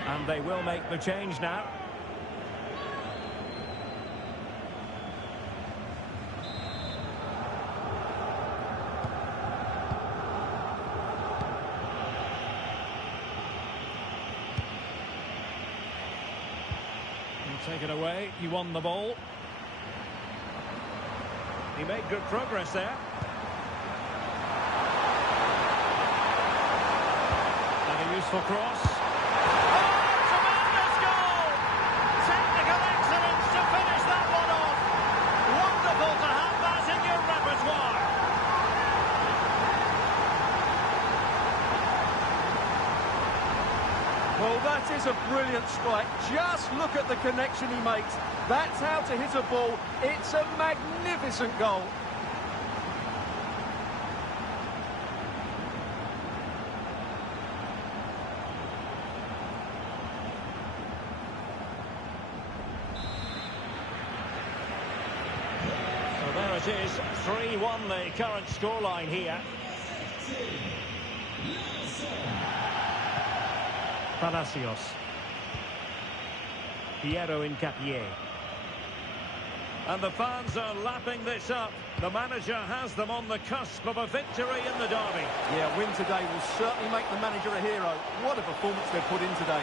And they will make the change now. Take it away, he won the ball. He made good progress there. And a useful cross. Oh, tremendous goal! Technical excellence to finish that one off. Wonderful to have that in your repertoire. Well, that is a brilliant strike. Just look at the connection he makes. That's how to hit a ball. It's a magnificent goal. So there it is, 3-1 the current scoreline here. Palacios. Piero Incapié. And the fans are lapping this up. The manager has them on the cusp of a victory in the derby. Yeah, win today will certainly make the manager a hero. What a performance they've put in today.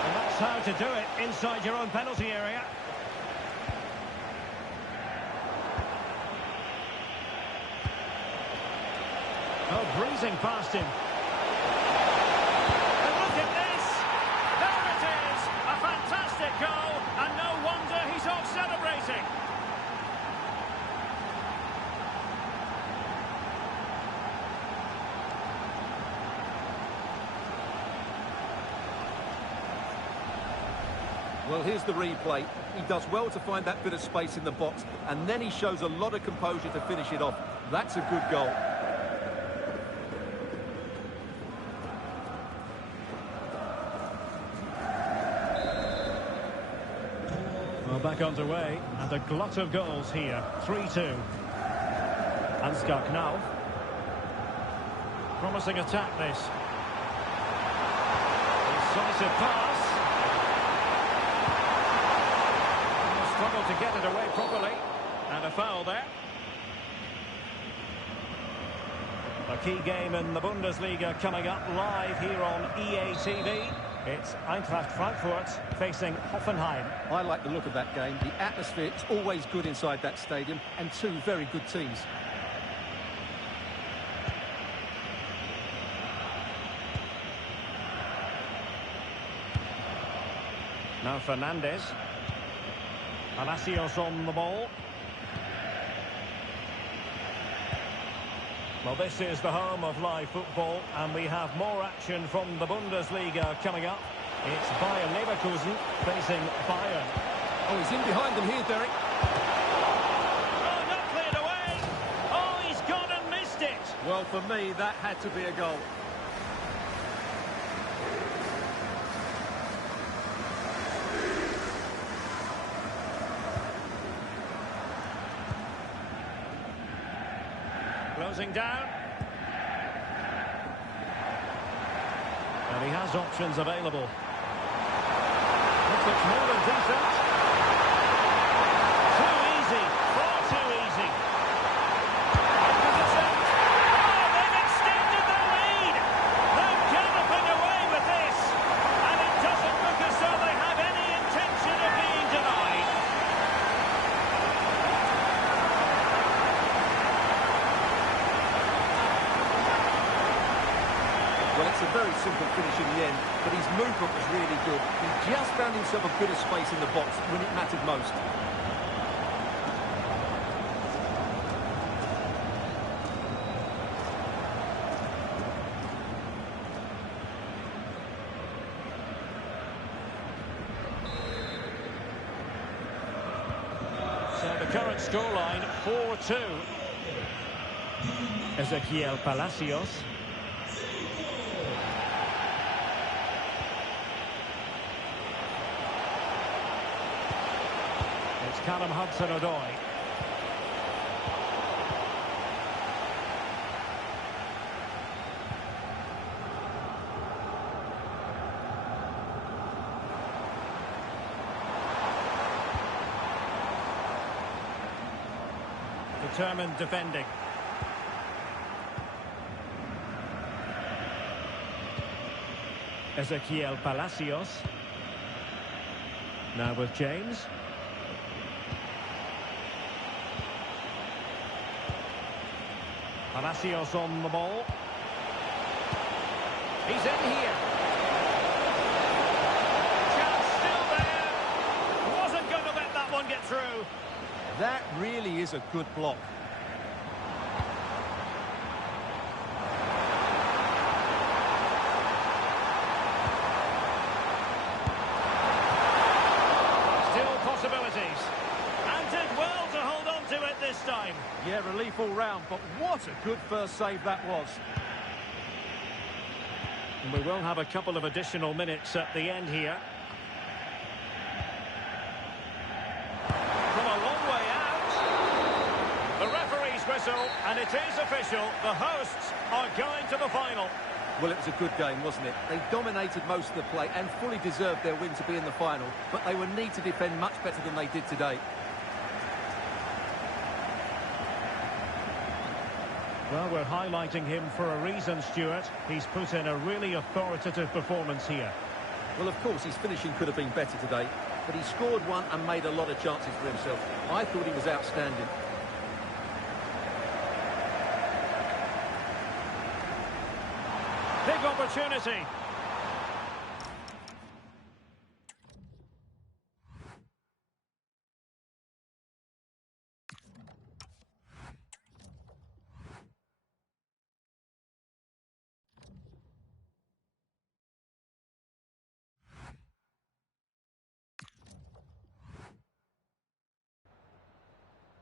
And that's how to do it inside your own penalty area. Oh, breezing past him. And look at this! There it is! A fantastic goal, and no wonder he's off celebrating. Well, here's the replay. He does well to find that bit of space in the box, and then he shows a lot of composure to finish it off. That's a good goal. Well, back underway, and a glut of goals here. 3-2. Ansgar Knauf. Promising attack, this. Decisive pass. Struggled to get it away properly. And a foul there. A key game in the Bundesliga coming up live here on EA TV. It's Eintracht Frankfurt facing Hoffenheim. I like the look of that game. The atmosphere is always good inside that stadium, and two very good teams. Now Fernandes. Palacios on the ball. Well, this is the home of live football, and we have more action from the Bundesliga coming up. It's Bayern Leverkusen facing Bayern. Oh, he's in behind them here, Derek. Oh, not cleared away. Oh, he's gone and missed it. Well, for me, that had to be a goal. Closing down. And he has options available. This looks more than decent. Too easy. Far too easy. Position. Oh, they've extended the lead. They're galloping away with this. And it doesn't look as though they have any intention of being denied. Well, it's a very simple finish in the end, but his movement was really good. He just found himself a bit of space in the box when it mattered most. So the current scoreline, 4-2. Ezequiel Palacios. Callum Hudson-Odoi. Determined defending. Ezequiel Palacios. Now with James. Palacios on the ball. He's in here. Chance still there. Wasn't going to let that one get through. That really is a good block. Still possibilities. And did well to hold on to it this time. Yeah, relief all round, but what a good first save that was. And we will have a couple of additional minutes at the end here. From a long way out. The referee's whistle, and it is official. The hosts are going to the final. Well, it was a good game, wasn't it? They dominated most of the play and fully deserved their win to be in the final, but they will need to defend much better than they did today. Well, we're highlighting him for a reason, Stuart. He's put in a really authoritative performance here. Well, of course, his finishing could have been better today, but he scored one and made a lot of chances for himself. I thought he was outstanding. Big opportunity.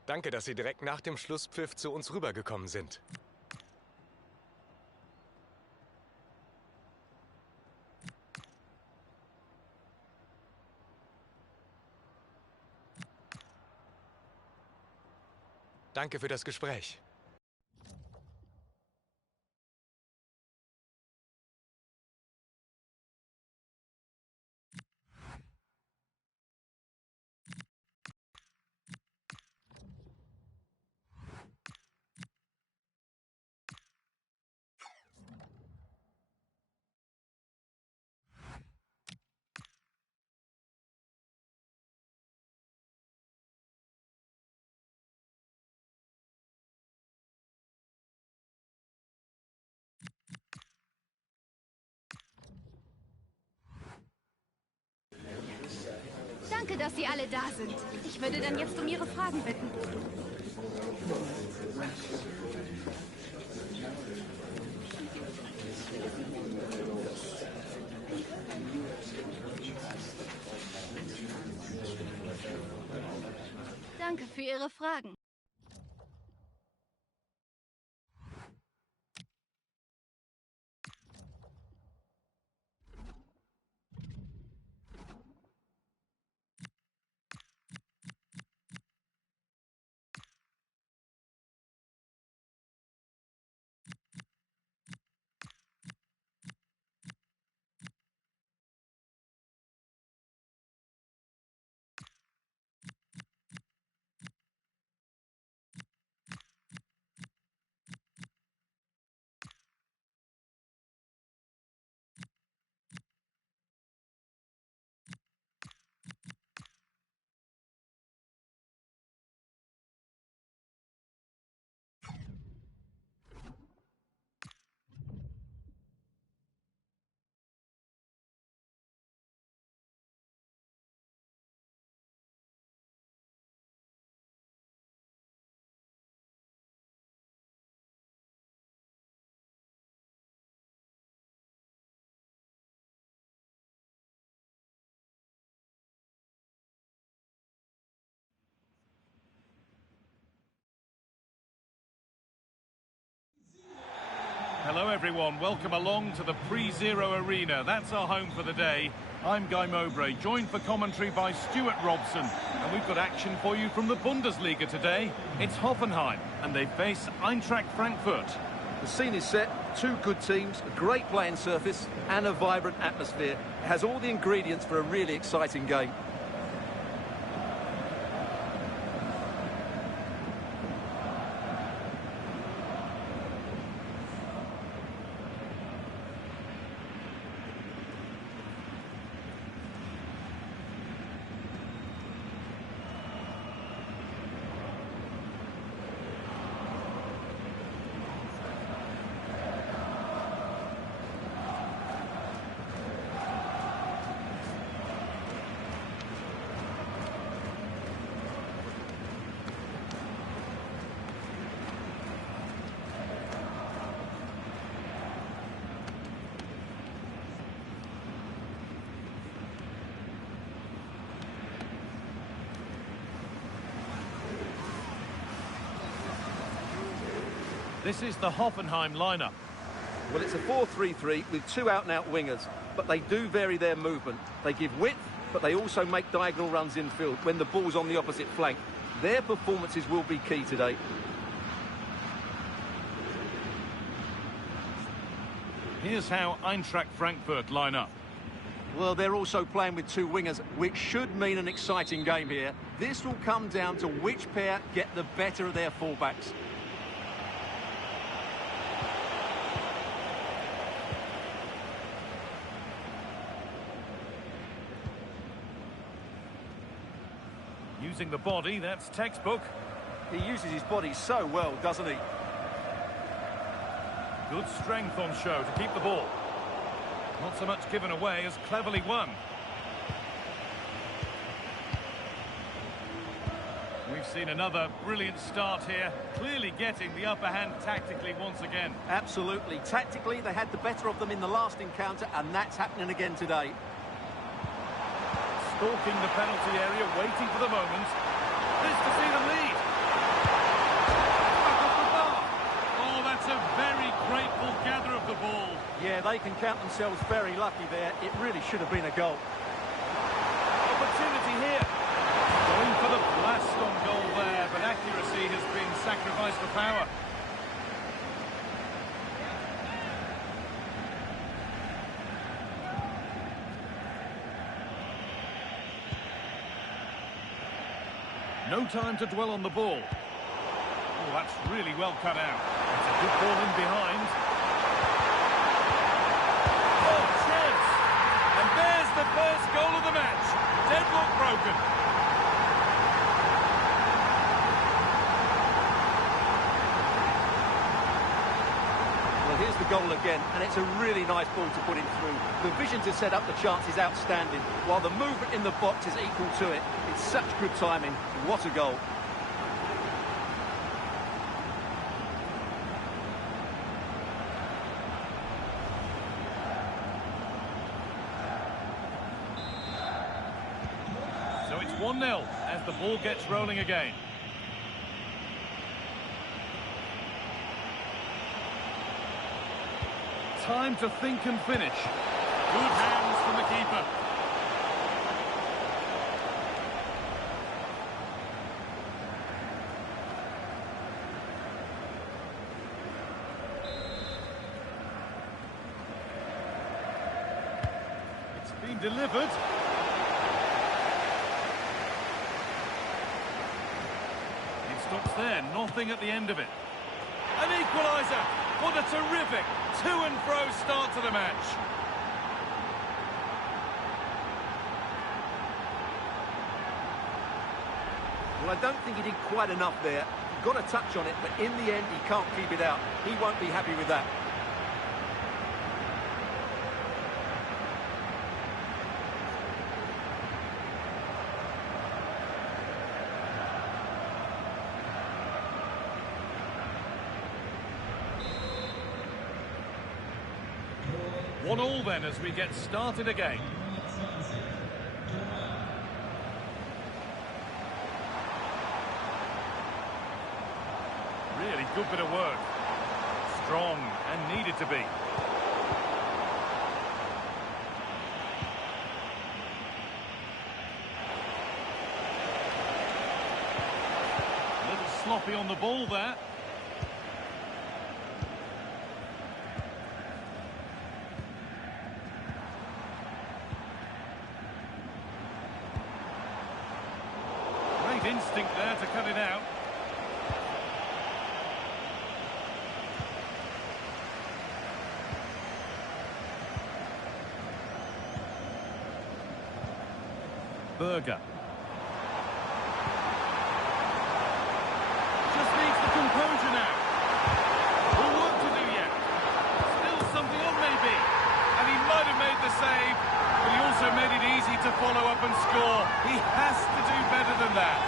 Danke, dass Sie direkt nach dem Schlusspfiff zu uns rübergekommen sind. Danke für das Gespräch. Danke, dass Sie alle da sind. Ich würde dann jetzt um Ihre Fragen bitten. Danke für Ihre Fragen. Hello everyone, welcome along to the Pre-Zero Arena. That's our home for the day. I'm Guy Mowbray, joined for commentary by Stuart Robson. And we've got action for you from the Bundesliga today. It's Hoffenheim, and they face Eintracht Frankfurt. The scene is set, two good teams, a great playing surface and a vibrant atmosphere. It has all the ingredients for a really exciting game. This is the Hoffenheim lineup. Well, it's a 4-3-3 with two out-and-out wingers, but they do vary their movement. They give width, but they also make diagonal runs infield when the ball's on the opposite flank. Their performances will be key today. Here's how Eintracht Frankfurt line up. Well, they're also playing with two wingers, which should mean an exciting game here. This will come down to which pair get the better of their fullbacks. Using the body, that's textbook. He uses his body so well, doesn't he? Good strength on show to keep the ball. Not so much given away as cleverly won. We've seen another brilliant start here, clearly getting the upper hand tactically once again. Absolutely. Tactically, they had the better of them in the last encounter, and that's happening again today. Stalking the penalty area, waiting for the moment. This to see them lead. Oh, that's a very grateful gather of the ball. Yeah, they can count themselves very lucky there. It really should have been a goal. Opportunity here. Going for the blast on goal there, but accuracy has been sacrifice for power. No time to dwell on the ball. Oh, that's really well cut out. It's a good ball in behind. Oh, chance! And there's the first goal of the match. Deadlock broken. Well, here's the goal again, and it's a really nice ball to put it through. The vision to set up the chance is outstanding, while the movement in the box is equal to it. It's such good timing. What a goal. So it's 1-0 as the ball gets rolling again. Time to think and finish. Good hands from the keeper. It's been delivered. It stops there, nothing at the end of it. An equaliser. What a terrific to-and-fro start to the match. Well, I don't think he did quite enough there. He got a touch on it, but in the end, he can't keep it out. He won't be happy with that. One all then as we get started again. Really good bit of work. Strong and needed to be. A little sloppy on the ball there. Instinct there to cut it out. Berger. Just needs the composure now. More work to do yet. Still something on maybe. And he might have made the save, but he also made it easy to follow up and score. He has to do better than that.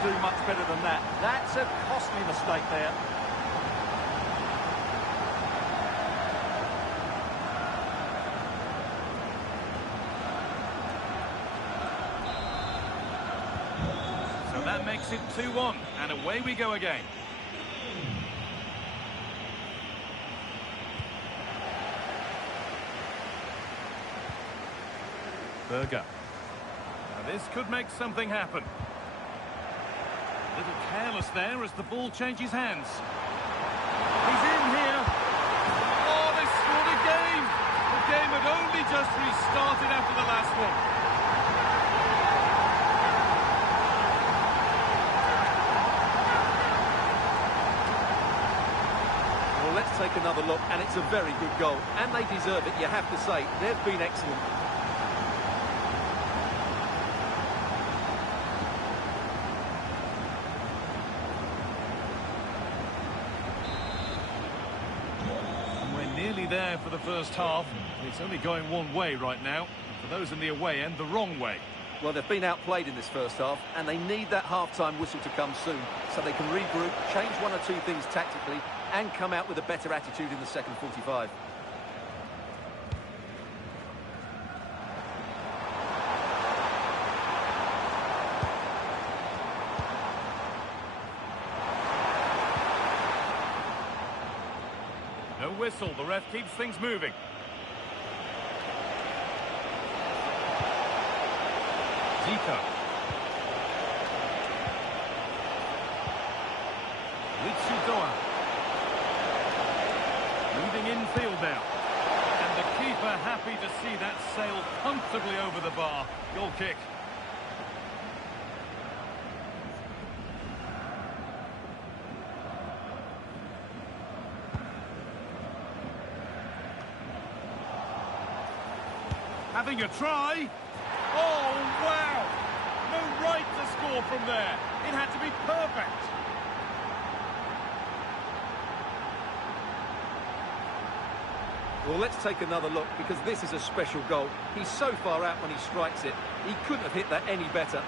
Do much better than that. That's a costly mistake there. So that makes it 2-1, and away we go again. Berger. Now this could make something happen. A little careless there as the ball changes hands. He's in here. Oh, they scored again. The game had only just restarted after the last one. Well, let's take another look, and it's a very good goal. And they deserve it, you have to say. They've been excellent. There for the first half. It's only going one way right now. For those in the away end, the wrong way. Well, they've been outplayed in this first half, and they need that half-time whistle to come soon so they can regroup, change one or two things tactically, and come out with a better attitude in the second 45. No whistle, the ref keeps things moving. Zico. Litsudoa. Moving infield now. And the keeper happy to see that sail comfortably over the bar. Goal kick. Having a try. Oh, wow! No right to score from there. It had to be perfect. Well, let's take another look, because this is a special goal. He's so far out when he strikes it. He couldn't have hit that any better.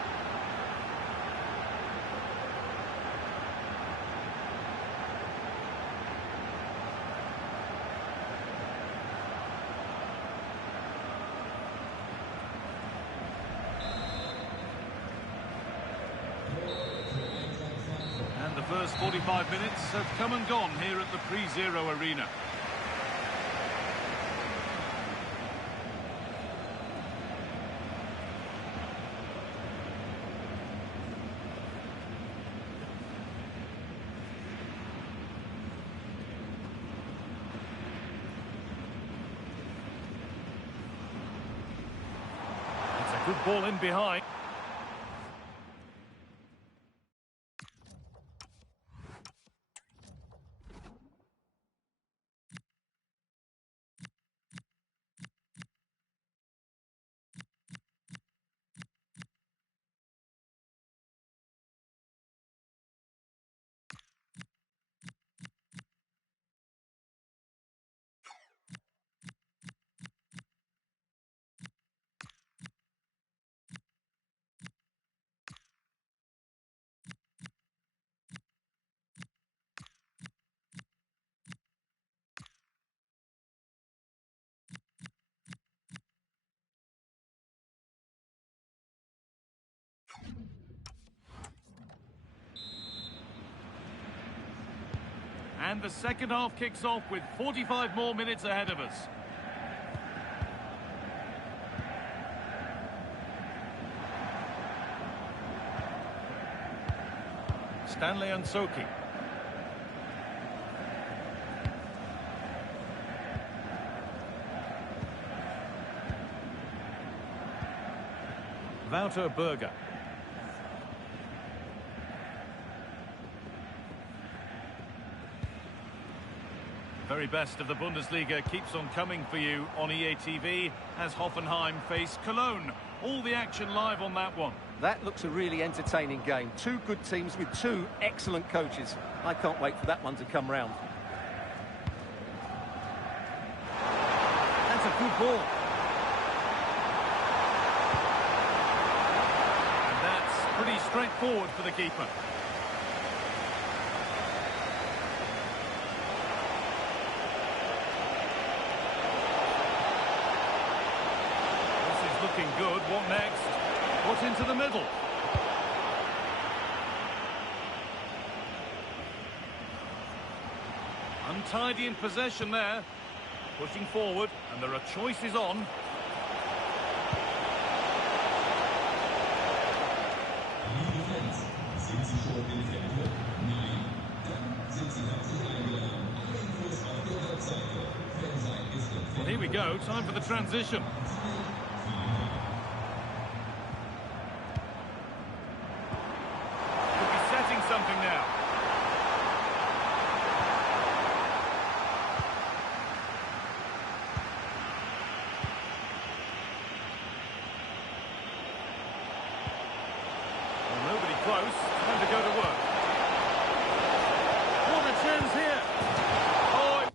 And the first 45 minutes have come and gone here at the Pre-Zero Arena. Good ball in behind. And the second half kicks off with 45 more minutes ahead of us. Stanley Nsoki. Wouter Berger. Very best of the Bundesliga keeps on coming for you on EA TV as Hoffenheim face Cologne. All the action live on that one. That looks a really entertaining game. Two good teams with two excellent coaches. I can't wait for that one to come round. That's a good ball. And that's pretty straightforward for the keeper. Looking good. What next? What's into the middle? Untidy in possession there. Pushing forward, and there are choices on. Well, here we go. Time for the transition. Something now. Well, nobody close. Time to go to work. What a chance here. Oh.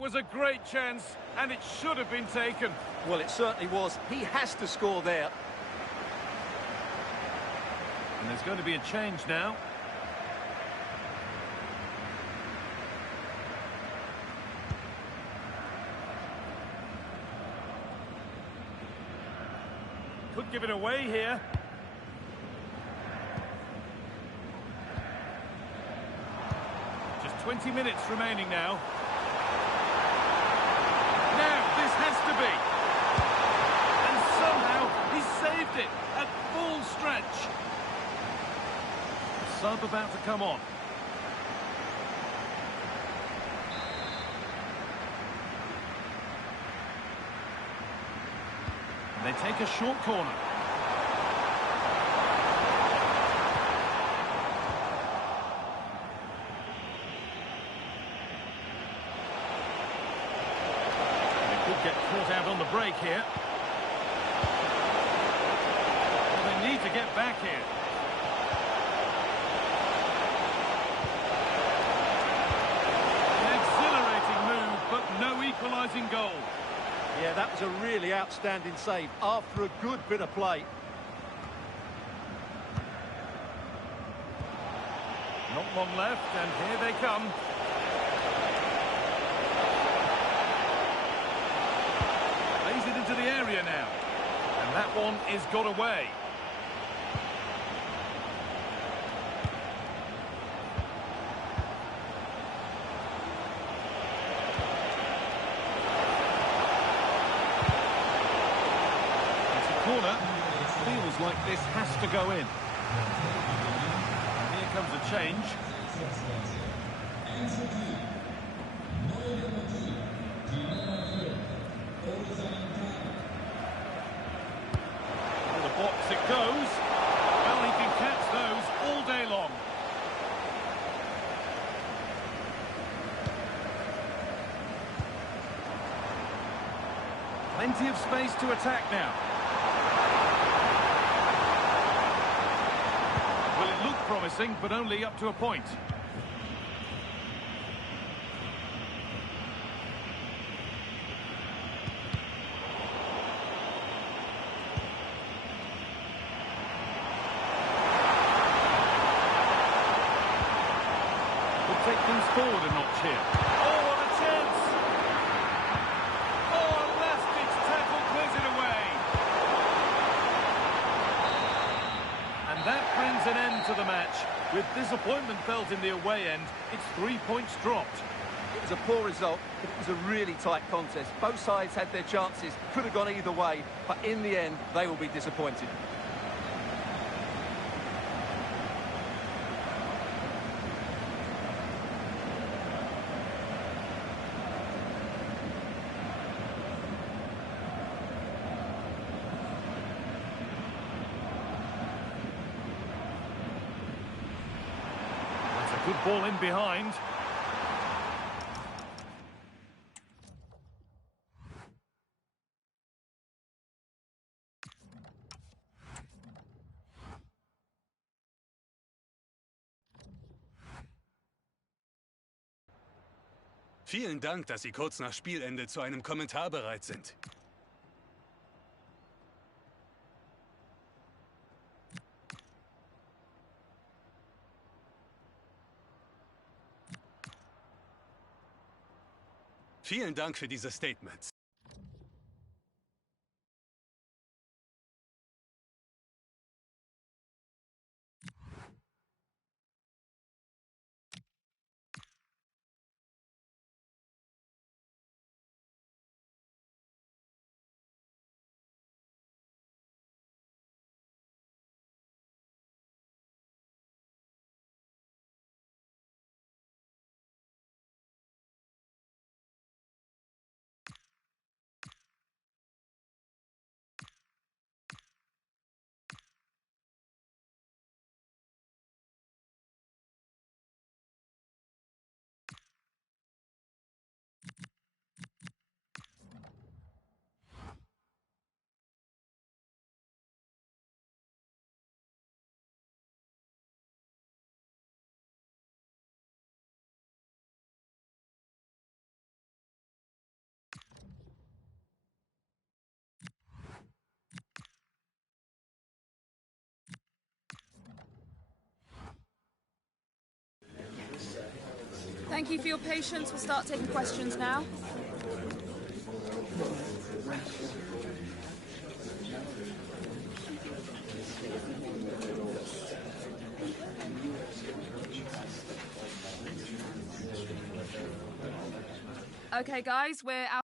Was a great chance, and it should have been taken. Well, it certainly was. He has to score there. And there's going to be a change now. Could give it away here. Just 20 minutes remaining now. Now, this has to be. And somehow, he saved it at full stretch. Sub about to come on. They take a short corner. They could get caught out on the break here. Well, they need to get back here. An exhilarating move, but no equalising goal. Yeah, that was a really outstanding save after a good bit of play. Not long left, and here they come. Plays it into the area now. And that one is got away. Corner. Feels like this has to go in. Here comes a change. To the box it goes. Well, he can catch those all day long. Plenty of space to attack now. Promising, but only up to a point. Could take things forward a notch here. Oh, what a chance! Oh, Elastic's tackle clears it away. And that brings an end to the match. With disappointment felt in the away end, it's 3 points dropped. It was a poor result, but it was a really tight contest. Both sides had their chances, could have gone either way, but in the end, they will be disappointed. Good ball in behind. Vielen Dank, dass Sie kurz nach Spielende zu einem Kommentar bereit sind. Vielen Dank für diese Statements. Thank you for your patience. We'll start taking questions now. Okay, guys, we're out.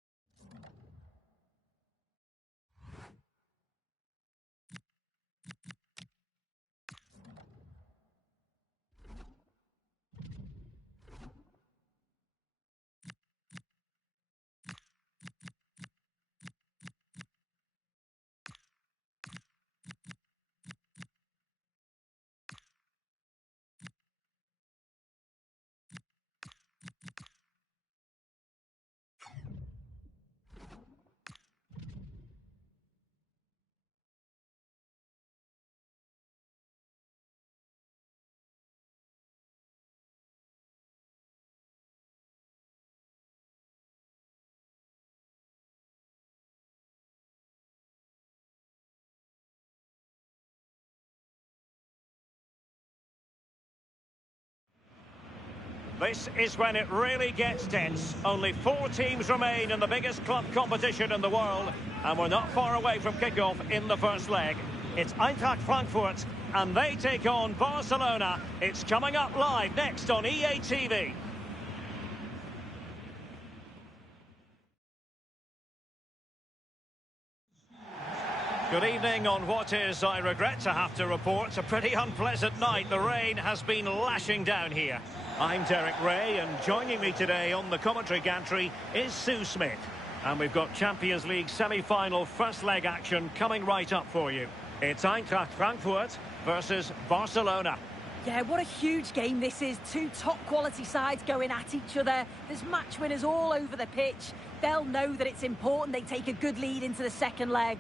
This is when it really gets tense. Only 4 teams remain in the biggest club competition in the world, and we're not far away from kickoff in the first leg. It's Eintracht Frankfurt, and they take on Barcelona. It's coming up live next on EA TV. Good evening on what is, I regret to have to report, a pretty unpleasant night. The rain has been lashing down here. I'm Derek Ray, and joining me today on the commentary gantry is Sue Smith. And we've got Champions League semi-final first leg action coming right up for you. It's Eintracht Frankfurt versus Barcelona. Yeah, what a huge game this is. 2 top-quality sides going at each other. There's match winners all over the pitch. They'll know that it's important they take a good lead into the second leg.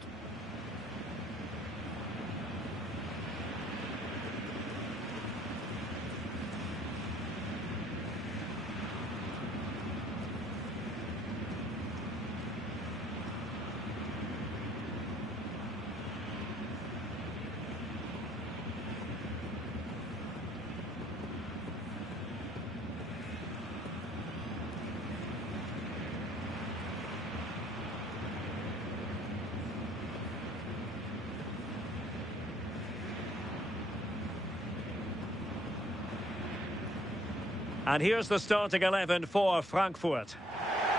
And here's the starting 11 for Frankfurt.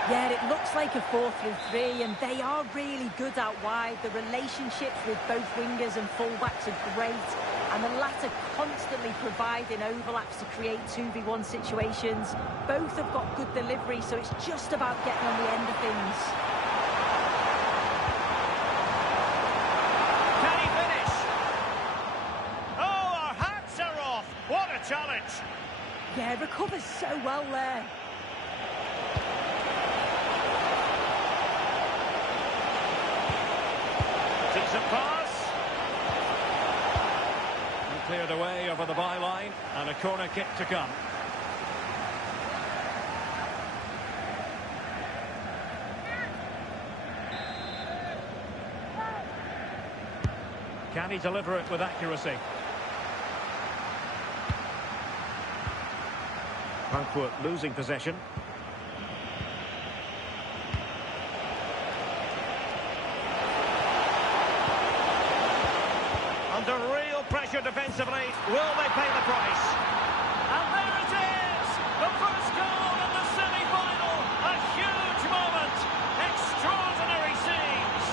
Yeah, it looks like a 4-3-3, and they are really good out wide. The relationships with both wingers and fullbacks are great, and the latter constantly providing overlaps to create 2v1 situations. Both have got good delivery, so it's just about getting on the end of things. Can he finish? Oh, our hats are off. What a challenge. Yeah, recovers so well there. Decent pass. And cleared away over the byline, and a corner kick to come. Can he deliver it with accuracy? Frankfurt losing possession. Under real pressure defensively. Will they pay the price? And there it is! The first goal in the semi-final. A huge moment. Extraordinary scenes.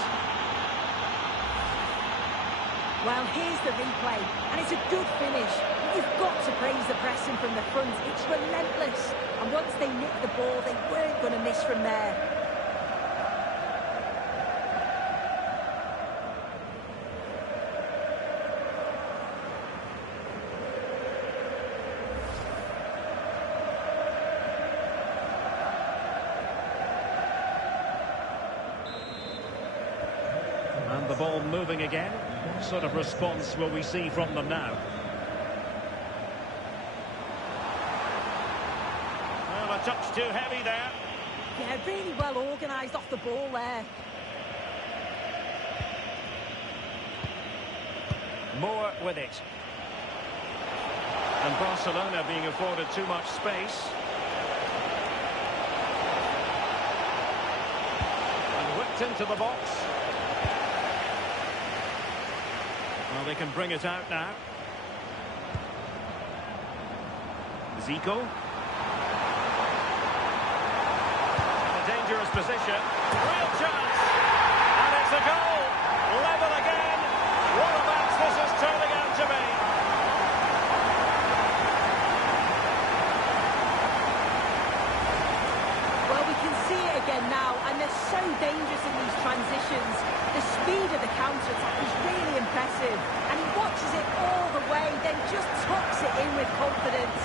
Well, here's the replay, and it's a good finish. But you've got to praise the pressing from the front. It's relentless. And once they nicked the ball, they weren't going to miss from there. And the ball moving again. What sort of response will we see from them now? Well, a touch too heavy there. Yeah, really well organised off the ball there. Moore with it. And Barcelona being afforded too much space. Knocked into the box. Well, they can bring it out now. Zico. In a dangerous position. Real chance. And it's a goal. Level again. What a match this is turning out to be. Well, we can see it again now, and they're so dangerous in these transitions. The speed of the counter-attack is really impressive, and he watches it all the way, then just tucks it in with confidence.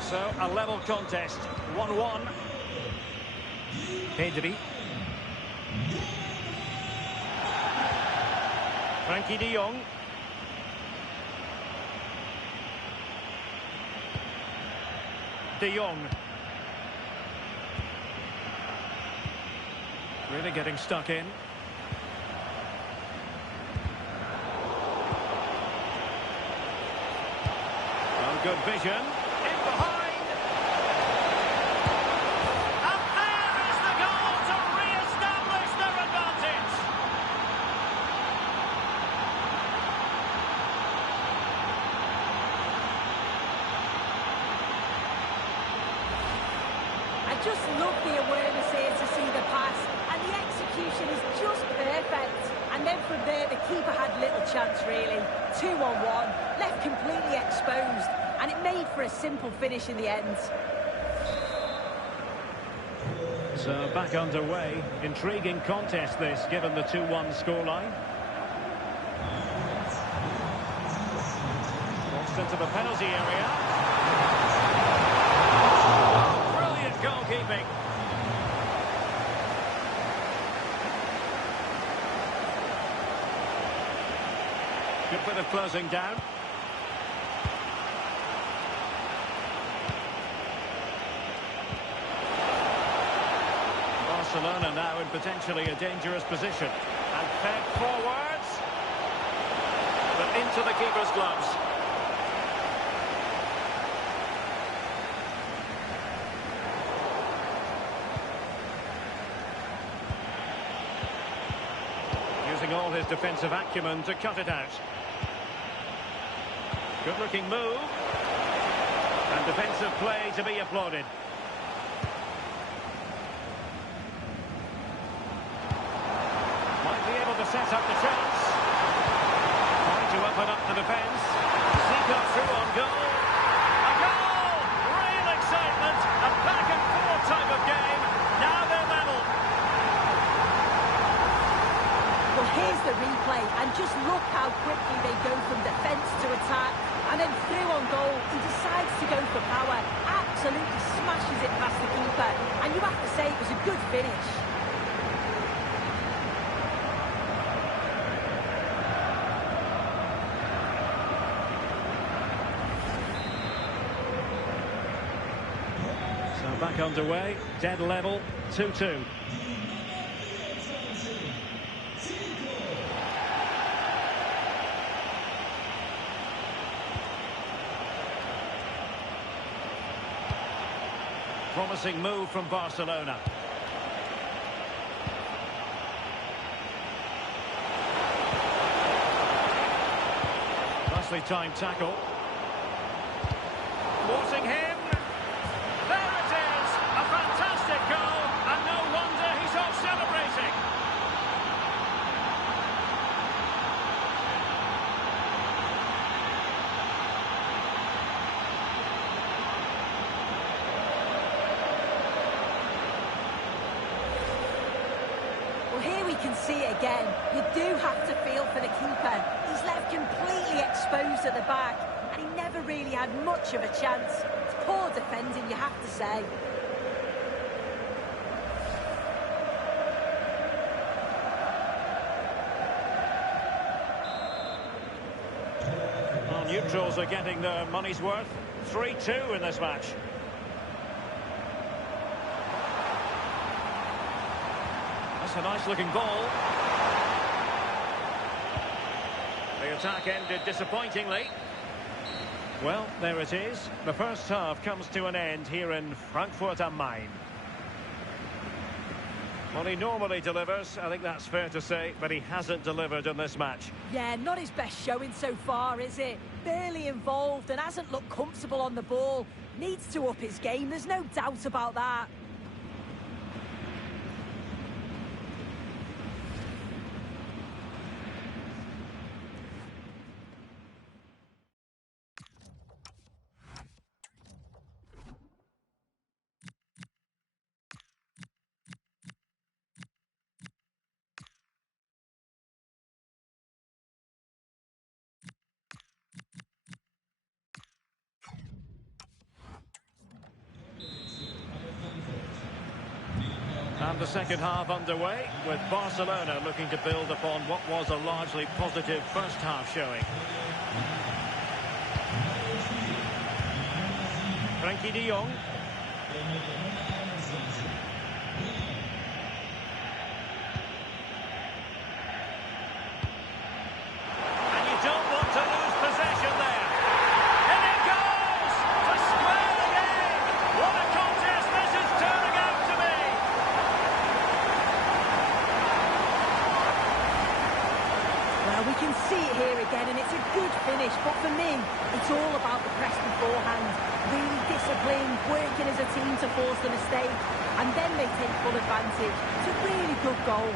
So, a level contest, 1-1. Pedri. Frankie de Jong. De Jong. Really getting stuck in. Well, good vision. In behind. And there is the goal to re-establish their advantage. I just love the awareness here to see the pass, and the execution is just perfect. And then from there, the keeper had little chance, really. 2-on-1, left completely exposed, and it made for a simple finish in the end. So back underway. Intriguing contest this, given the 2-1 scoreline. Crossed into the penalty area. Brilliant goalkeeping. Good bit of closing down. Barcelona now in potentially a dangerous position. And fed forwards. But into the keeper's gloves. Using all his defensive acumen to cut it out. Good-looking move. And defensive play to be applauded. Might be able to set up the chance. Trying to open up the defence. Zico through on goal. A goal! Real excitement. A back-and-forth type of game. Now they're level. Well, here's the replay, and just look how quickly they go from defence to attack. And then through on goal, he decides to go for power. Absolutely smashes it past the keeper. And you have to say it was a good finish. So back underway, dead level, 2-2. Promising move from Barcelona. Nicely timed tackle. Thwarting him. There it is! A fantastic goal, and no wonder he's off celebrating. Well, here we can see it again. You do have to feel for the keeper. He's left completely exposed at the back, and he never really had much of a chance. It's poor defending, you have to say. Well, neutrals are getting their money's worth. 3-2 in this match. That's a nice-looking ball. The attack ended disappointingly. Well, there it is. The first half comes to an end here in Frankfurt am Main. Well, he normally delivers, I think that's fair to say, but he hasn't delivered in this match. Yeah, not his best showing so far, is it? Barely involved and hasn't looked comfortable on the ball. Needs to up his game, there's no doubt about that. And the second half underway, with Barcelona looking to build upon what was a largely positive first half showing. Frenkie de Jong. And you don't want to lose possession there. And it goes to square again. What a contest this is turning out to be. Well, we can see it here again, and it's a good finish, but for me, it's all about the press beforehand. Really disciplined, working as a team to force the mistake, and then they take full advantage. It's a really good goal.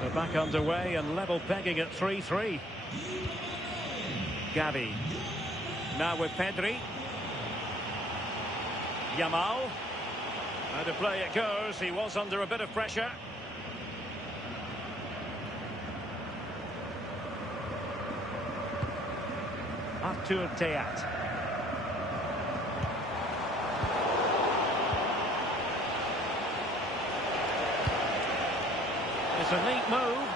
So back underway and level pegging at 3-3. Gavi. Now with Pedri. Yamal. How to play it goes. He was under a bit of pressure. Artur Teat. It's a neat move.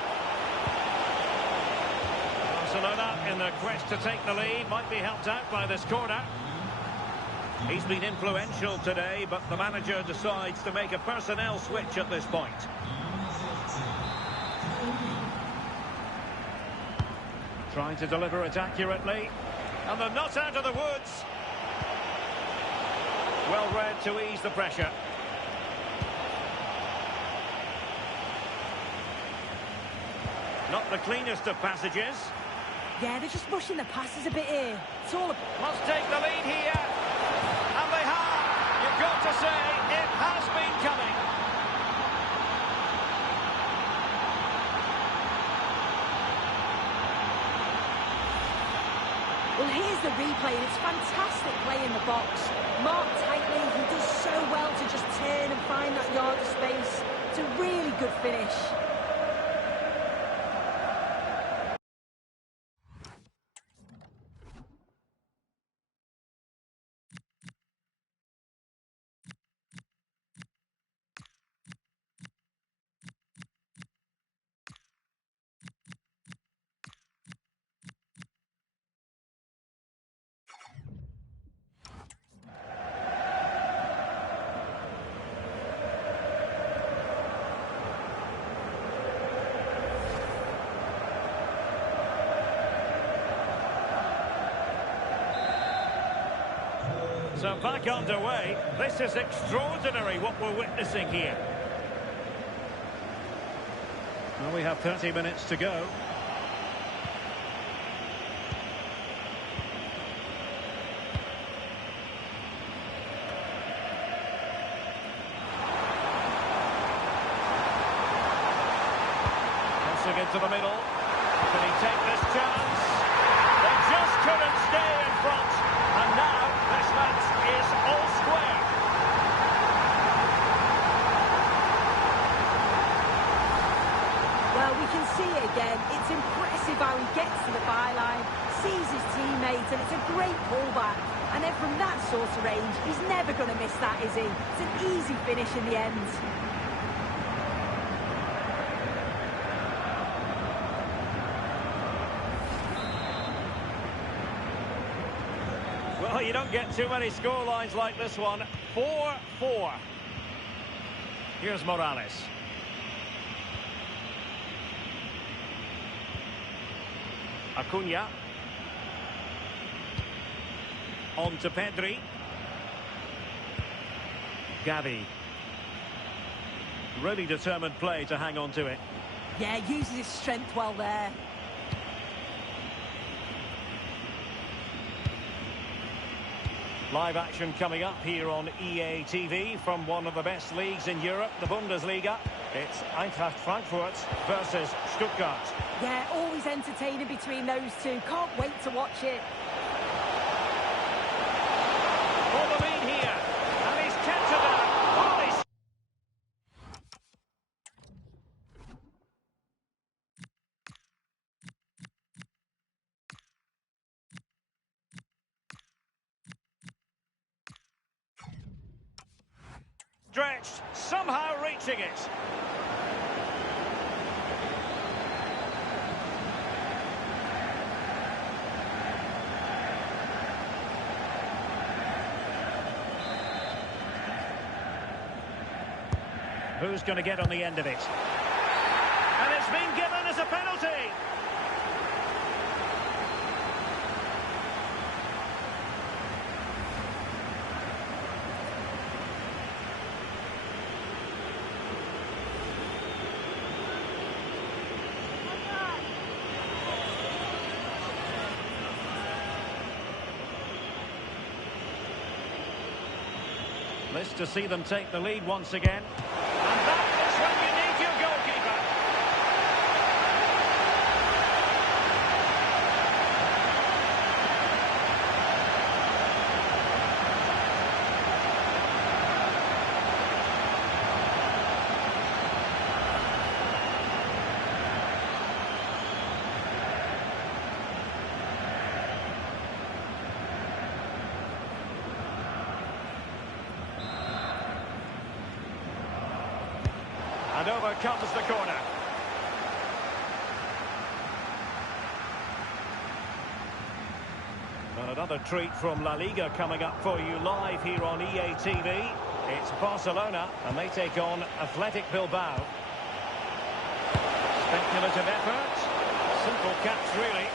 Barcelona in their quest to take the lead might be helped out by this corner. He's been influential today, but the manager decides to make a personnel switch at this point. Trying to deliver it accurately. And they're not out of the woods. Well read to ease the pressure. Not the cleanest of passages. Yeah, they're just rushing the passes a bit here. It's all must take the lead here. And they have. You've got to say, it has been coming. Well, here's the replay, and it's fantastic play in the box. Marked tightly, he does so well to just turn and find that yard of space. It's a really good finish. So back underway. This is extraordinary what we're witnessing here. Well, we have 30 minutes to go. Crossing into the middle. Can he take this chance? They just couldn't stay in front. And now this match is all square. Well, we can see it again. It's impressive how he gets to the byline, sees his teammates, and it's a great pullback. And then from that sort of range, he's never going to miss that, is he? It's an easy finish in the end. Well, you don't get too many score lines like this one. 4-4. Here's Morales. Acuna. On to Pedri. Gavi. Really determined play to hang on to it. Yeah, uses his strength well there. Live action coming up here on EA TV from one of the best leagues in Europe, the Bundesliga. It's Eintracht Frankfurt versus Stuttgart. Yeah, always entertaining between those two. Can't wait to watch it. For the lead here, and he's kept it up. Holy stretched, somehow reaching it. Who's going to get on the end of it? And it's been given as a penalty. This to see them take the lead once again. And that is when you need your goalkeeper. And over comes the corner. And another treat from La Liga coming up for you live here on EA TV. It's Barcelona, and they take on Athletic Bilbao. Speculative effort. Simple catch, really.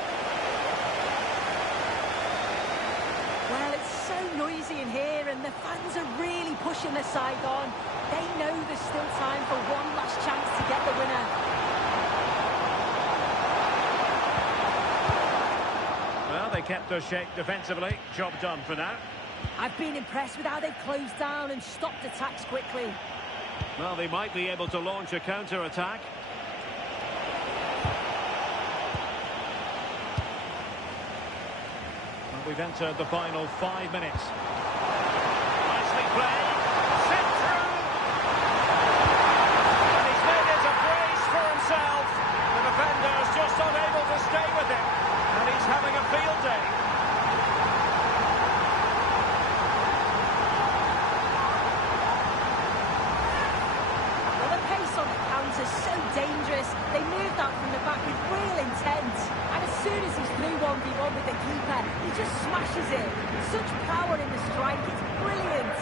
Well, it's so noisy in here, and the fans are really pushing their side on. They know there's still time for one last chance to get the winner. Well, they kept their shape defensively. Job done for now. I've been impressed with how they closed down and stopped attacks quickly. Well, they might be able to launch a counter-attack. Well, we've entered the final 5 minutes. Nicely played. Sent through. And he's made it a brace for himself. The defender's just unable to stay with him. And he's having a field day. Well, the pace on the counter's so dangerous. They moved out from the back with real intent. And as soon as he's through 1v1 with the keeper, he just smashes it. Such power in the strike, it's brilliant.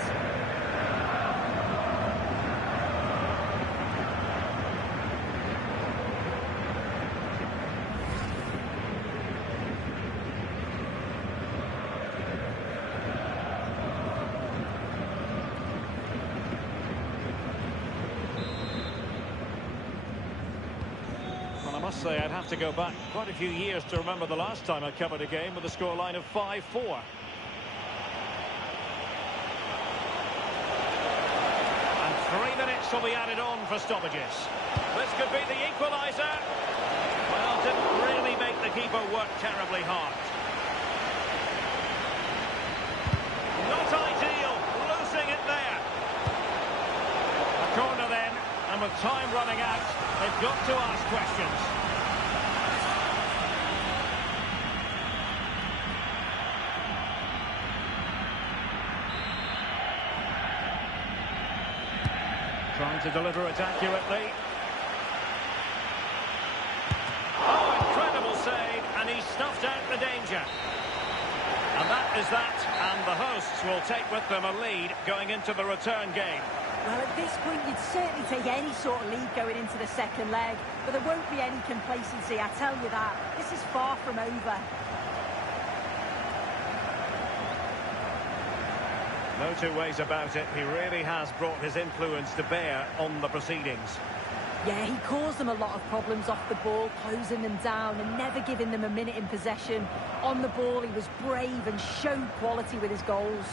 Well, I must say I'd have to go back quite a few years to remember the last time I covered a game with a scoreline of 5-4. And 3 minutes will be added on for stoppages. This could be the equaliser. Well, didn't really make the keeper work terribly hard. Not ideal, losing it there. A corner then, and with time running out, they've got to ask questions. Trying to deliver it accurately. Oh, incredible save, and he snuffed out the danger. And that is that, and the hosts will take with them a lead going into the return game. Well, at this point, you'd certainly take any sort of lead going into the second leg, but there won't be any complacency, I tell you that. This is far from over. No two ways about it. He really has brought his influence to bear on the proceedings. Yeah, he caused them a lot of problems off the ball, closing them down and never giving them a minute in possession. On the ball, he was brave and showed quality with his goals.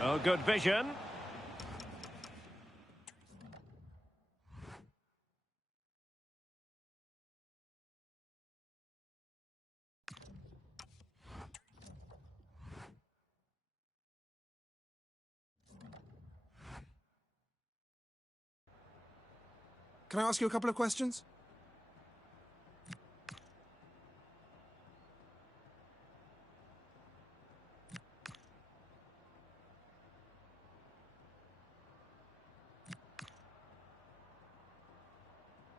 Oh, good vision. Can I ask you a couple of questions?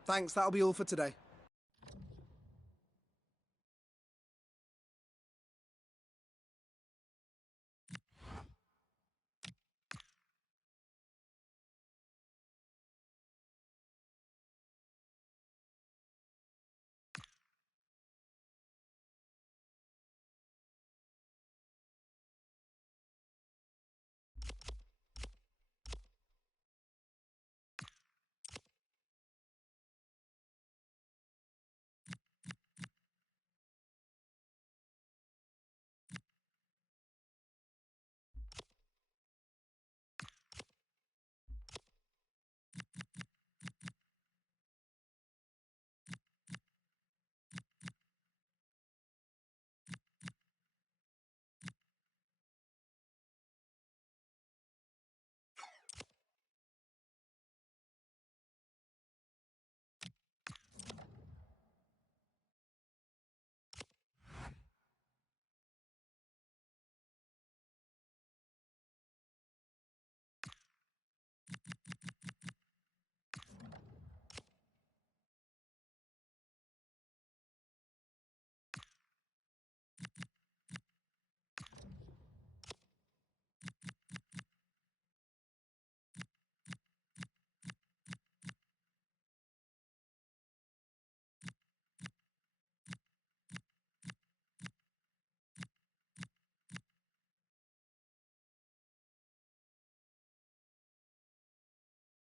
Thanks, that'll be all for today.